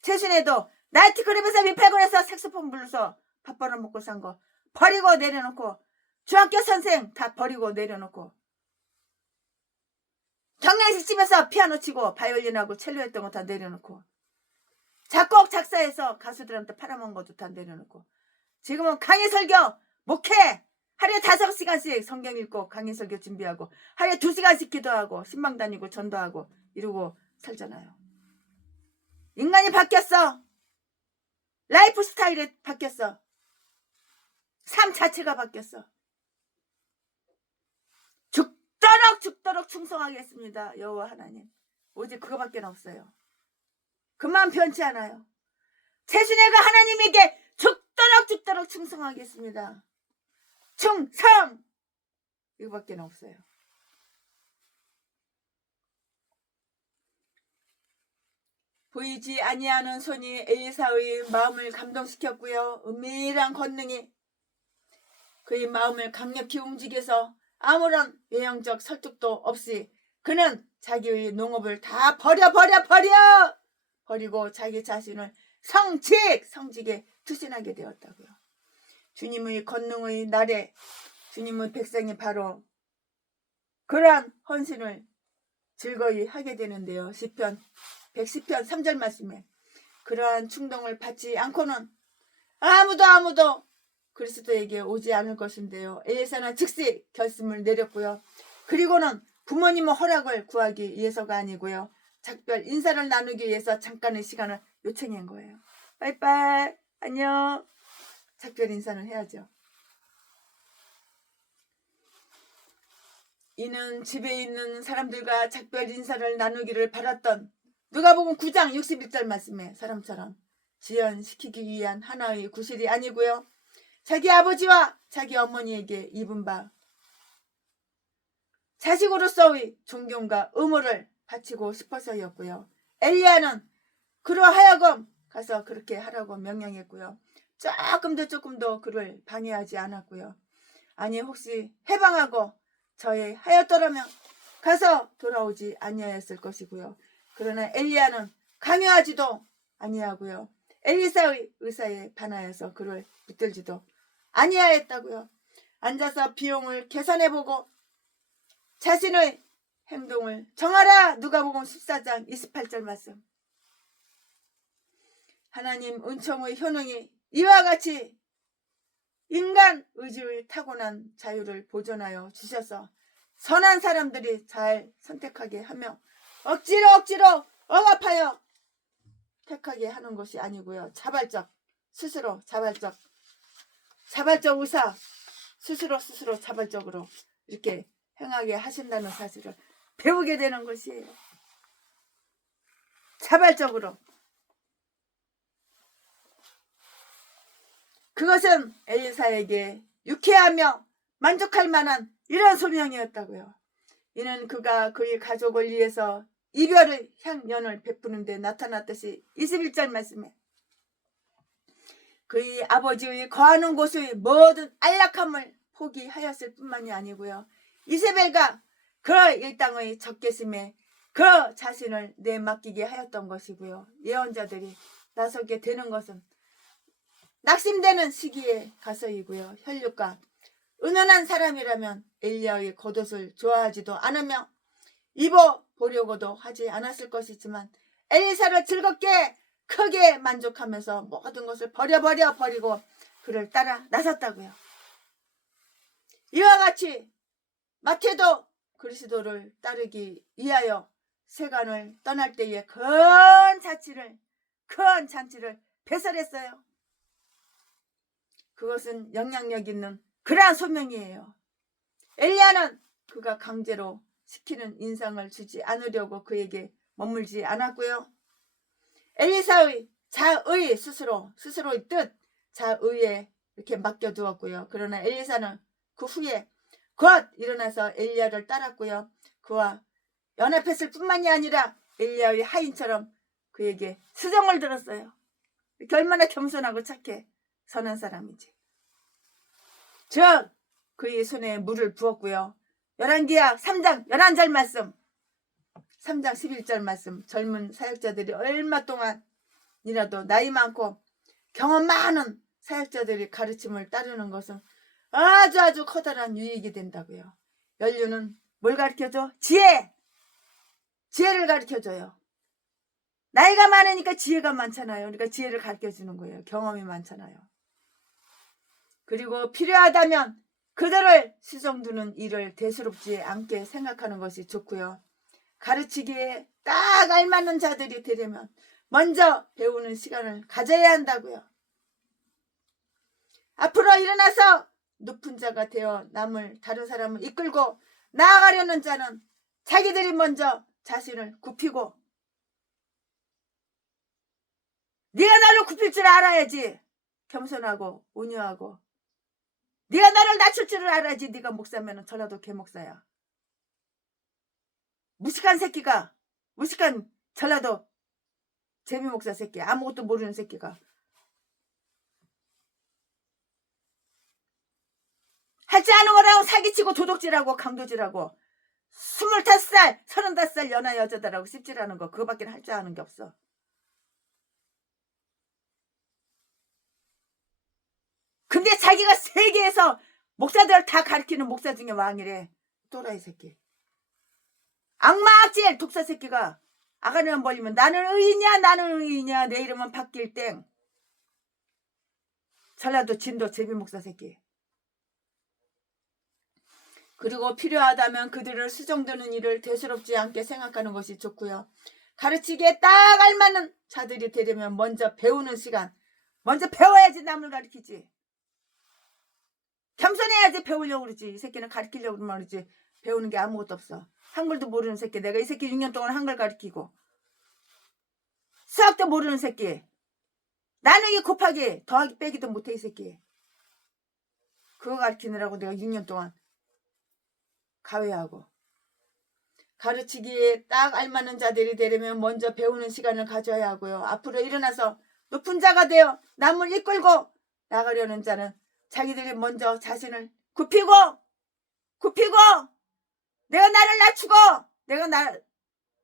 최순애도 나이트클럽에서 미팔군에서 색소폰 불러서 밥 벌어먹고 산 거 버리고 내려놓고 중학교 선생 다 버리고 내려놓고 경양식 집에서 피아노 치고 바이올린하고 첼로 했던 거 다 내려놓고 작곡 작사해서 가수들한테 팔아먹은 것도 다 내려놓고 지금은 강의 설교 목회 하루에 5시간씩 성경 읽고 강의 설교 준비하고 하루에 2시간씩 기도하고 신방 다니고 전도하고 이러고 살잖아요. 인간이 바뀌었어. 라이프 스타일이 바뀌었어. 삶 자체가 바뀌었어. 죽도록 충성하겠습니다. 여호와 하나님. 오직 그거밖에 없어요. 그만 변치 않아요. 최순애가 하나님에게 죽도록 충성하겠습니다. 충성! 이거밖에 없어요. 보이지 아니하는 손이 엘리사의 마음을 감동시켰고요. 은밀한 권능이 그의 마음을 강력히 움직여서 아무런 외형적 설득도 없이 그는 자기의 농업을 다 버리고 자기 자신을 성직에 투신하게 되었다고요. 주님의 권능의 날에 주님의 백성이 바로 그러한 헌신을 즐거이 하게 되는데요. 시편 110편 3절 말씀에 그러한 충동을 받지 않고는 아무도 그리스도에게 오지 않을 것인데요. 엘리사는 즉시 결심을 내렸고요. 그리고는 부모님의 허락을 구하기 위해서가 아니고요. 작별 인사를 나누기 위해서 잠깐의 시간을 요청한 거예요. 빠이빠이 안녕. 작별 인사는 해야죠. 이는 집에 있는 사람들과 작별 인사를 나누기를 바랐던 누가복음 9장 61절 말씀에 사람처럼 지연시키기 위한 하나의 구실이 아니고요. 자기 아버지와 자기 어머니에게 입은 바 자식으로서의 존경과 의무를 바치고 싶어서였고요. 엘리야는 그러하여금 가서 그렇게 하라고 명령했고요. 조금도 그를 방해하지 않았고요. 아니 혹시 해방하고 저의 하였더라면 가서 돌아오지 아니하였을 것이고요. 그러나 엘리야는 강요하지도 아니하고요. 엘리사의 의사에 반하여서 그를 붙들지도 아니하였다고요. 앉아서 비용을 계산해보고 자신의 행동을 정하라. 누가복음 14장 28절 말씀. 하나님 은총의 효능이 이와 같이 인간 의지의 타고난 자유를 보존하여 주셔서 선한 사람들이 잘 선택하게 하며 억지로 억압하여 택하게 하는 것이 아니고요. 자발적 스스로 자발적 의사, 스스로 자발적으로 이렇게 행하게 하신다는 사실을 배우게 되는 것이에요. 자발적으로. 그것은 엘리사에게 유쾌하며 만족할 만한 이런 소명이었다고요. 이는 그가 그의 가족을 위해서 이별의 향연을 베푸는데 나타났듯이 21절 말씀에 그의 아버지의 거하는 곳의 모든 안락함을 포기하였을 뿐만이 아니고요. 이세벨과 그 일당의 적개심에 그 자신을 내맡기게 하였던 것이고요. 예언자들이 나서게 되는 것은 낙심되는 시기에 가서이고요. 혈육과 은은한 사람이라면 엘리야의 겉옷을 좋아하지도 않으며 입어보려고도 하지 않았을 것이지만 엘리사를 즐겁게 크게 만족하면서 모든 것을 버리고 그를 따라 나섰다고요. 이와 같이 마태도 그리스도를 따르기 위하여 세간을 떠날 때에 큰 잔치를 배설했어요. 그것은 영향력 있는 그러한 소명이에요. 엘리야는 그가 강제로 시키는 인상을 주지 않으려고 그에게 머물지 않았고요. 엘리사의 자의 스스로의 뜻, 자의에 이렇게 맡겨두었고요. 그러나 엘리사는 그 후에 곧 일어나서 엘리야를 따랐고요. 그와 연합했을 뿐만이 아니라 엘리야의 하인처럼 그에게 수정을 들었어요. 이렇게 얼마나 겸손하고 착해 선한 사람이지. 즉 그의 손에 물을 부었고요. 열왕기하 3장 11절 말씀, 3장 11절 말씀, 젊은 사역자들이 얼마 동안이라도 나이 많고 경험 많은 사역자들이 가르침을 따르는 것은 아주 커다란 유익이 된다고요. 연륜은 뭘 가르쳐줘? 지혜를 가르쳐줘요. 나이가 많으니까 지혜가 많잖아요. 그러니까 지혜를 가르쳐주는 거예요. 경험이 많잖아요. 그리고 필요하다면 그들을 수정두는 일을 대수롭지 않게 생각하는 것이 좋고요. 가르치기에 딱 알맞는 자들이 되려면 먼저 배우는 시간을 가져야 한다고요. 앞으로 일어나서 높은 자가 되어 다른 사람을 이끌고 나아가려는 자는 자기들이 먼저 자신을 굽히고, 네가 나를 굽힐 줄 알아야지. 겸손하고 온유하고 네가 나를 낮출 줄을 알아야지. 네가 목사면은 전라도 개목사야. 무식한 전라도 재미목사 새끼, 아무것도 모르는 새끼가 할 줄 아는 거라고 사기치고 도둑질하고 강도질하고 25살 35살 연하 여자들하고 씹질하는 거, 그거밖에 할 줄 아는 게 없어. 근데 자기가 세계에서 목사들 다 가르치는 목사 중에 왕이래. 또라이 새끼. 악마악질 독사 새끼가 아가리만 벌리면 나는 의인이야 내 이름은 바뀔 땡. 전라도 진도 제비목사 새끼. 그리고 필요하다면 그들을 수정드는 일을 대수롭지 않게 생각하는 것이 좋고요. 가르치기에 딱 알맞는 자들이 되려면 먼저 배우는 시간, 먼저 배워야지 남을 가르치지. 겸손해야지 배우려고 그러지. 이 새끼는 가르치려고 그러지. 배우는 게 아무것도 없어. 한글도 모르는 새끼. 내가 이 새끼 6년 동안 한글 가르치고 수학도 모르는 새끼. 나누기 곱하기 더하기 빼기도 못해 이 새끼. 그거 가르치느라고 내가 6년 동안 가외하고. 가르치기에 딱 알맞는 자들이 되려면 먼저 배우는 시간을 가져야 하고요. 앞으로 일어나서 높은 자가 되어 남을 이끌고 나가려는 자는 자기들이 먼저 자신을 굽히고 내가 나를 낮추고 내가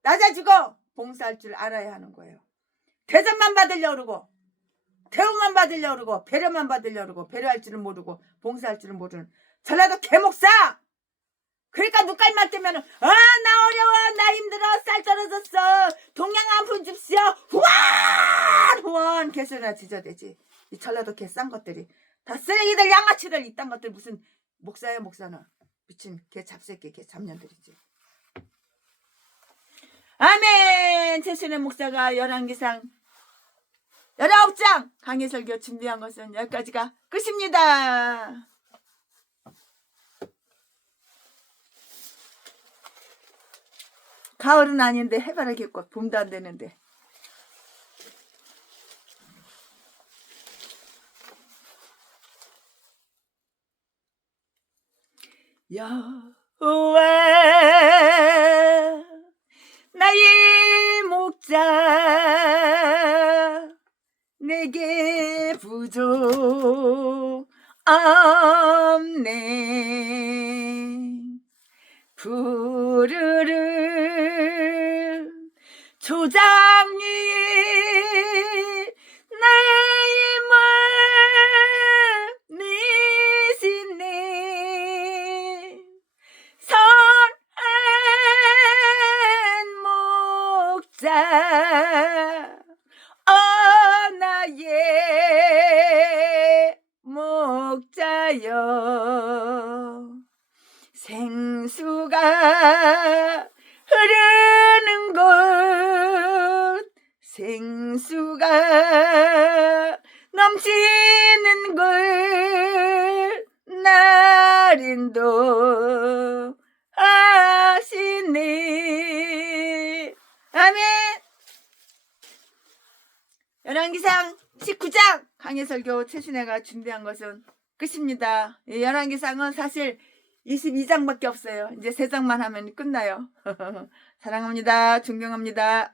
낮아지고 봉사할 줄 알아야 하는 거예요. 대접만 받으려고 그러고 대우만 받으려고 그러고 배려만 받으려고 그러고 배려할 줄은 모르고 봉사할 줄은 모르는 전라도 개목사. 그러니까 눈깔만 뜨면은 나 어려워, 나 힘들어, 쌀 떨어졌어, 동양 한 푼 줍시오, 후원 개소리나 지저대지. 이 전라도 개 싼 것들이 다 쓰레기들, 양아치들, 이딴 것들 무슨 목사야. 목사는 미친 개 잡새끼, 개 잡년들이지. 아멘. 최순의 목사가 열왕기상 19장 강해설교 준비한 것은 여기까지가 끝입니다. 가을은 아닌데 해바라기꽃 봄도 안 되는데. 여호와 나의 목자 내게 부족 없네. 푸르른 초장 위에 나의 몸 니시네. 선한 목자 나의 목자여. 생수가 흐르는 곳 생수가 넘치는 곳 날 인도하시네. 아멘. 열왕기상 19장 강해설교 최순애가 준비한 것은 끝입니다. 열왕기상은 사실 22장밖에 없어요. 이제 3장만 하면 끝나요. 사랑합니다. 존경합니다.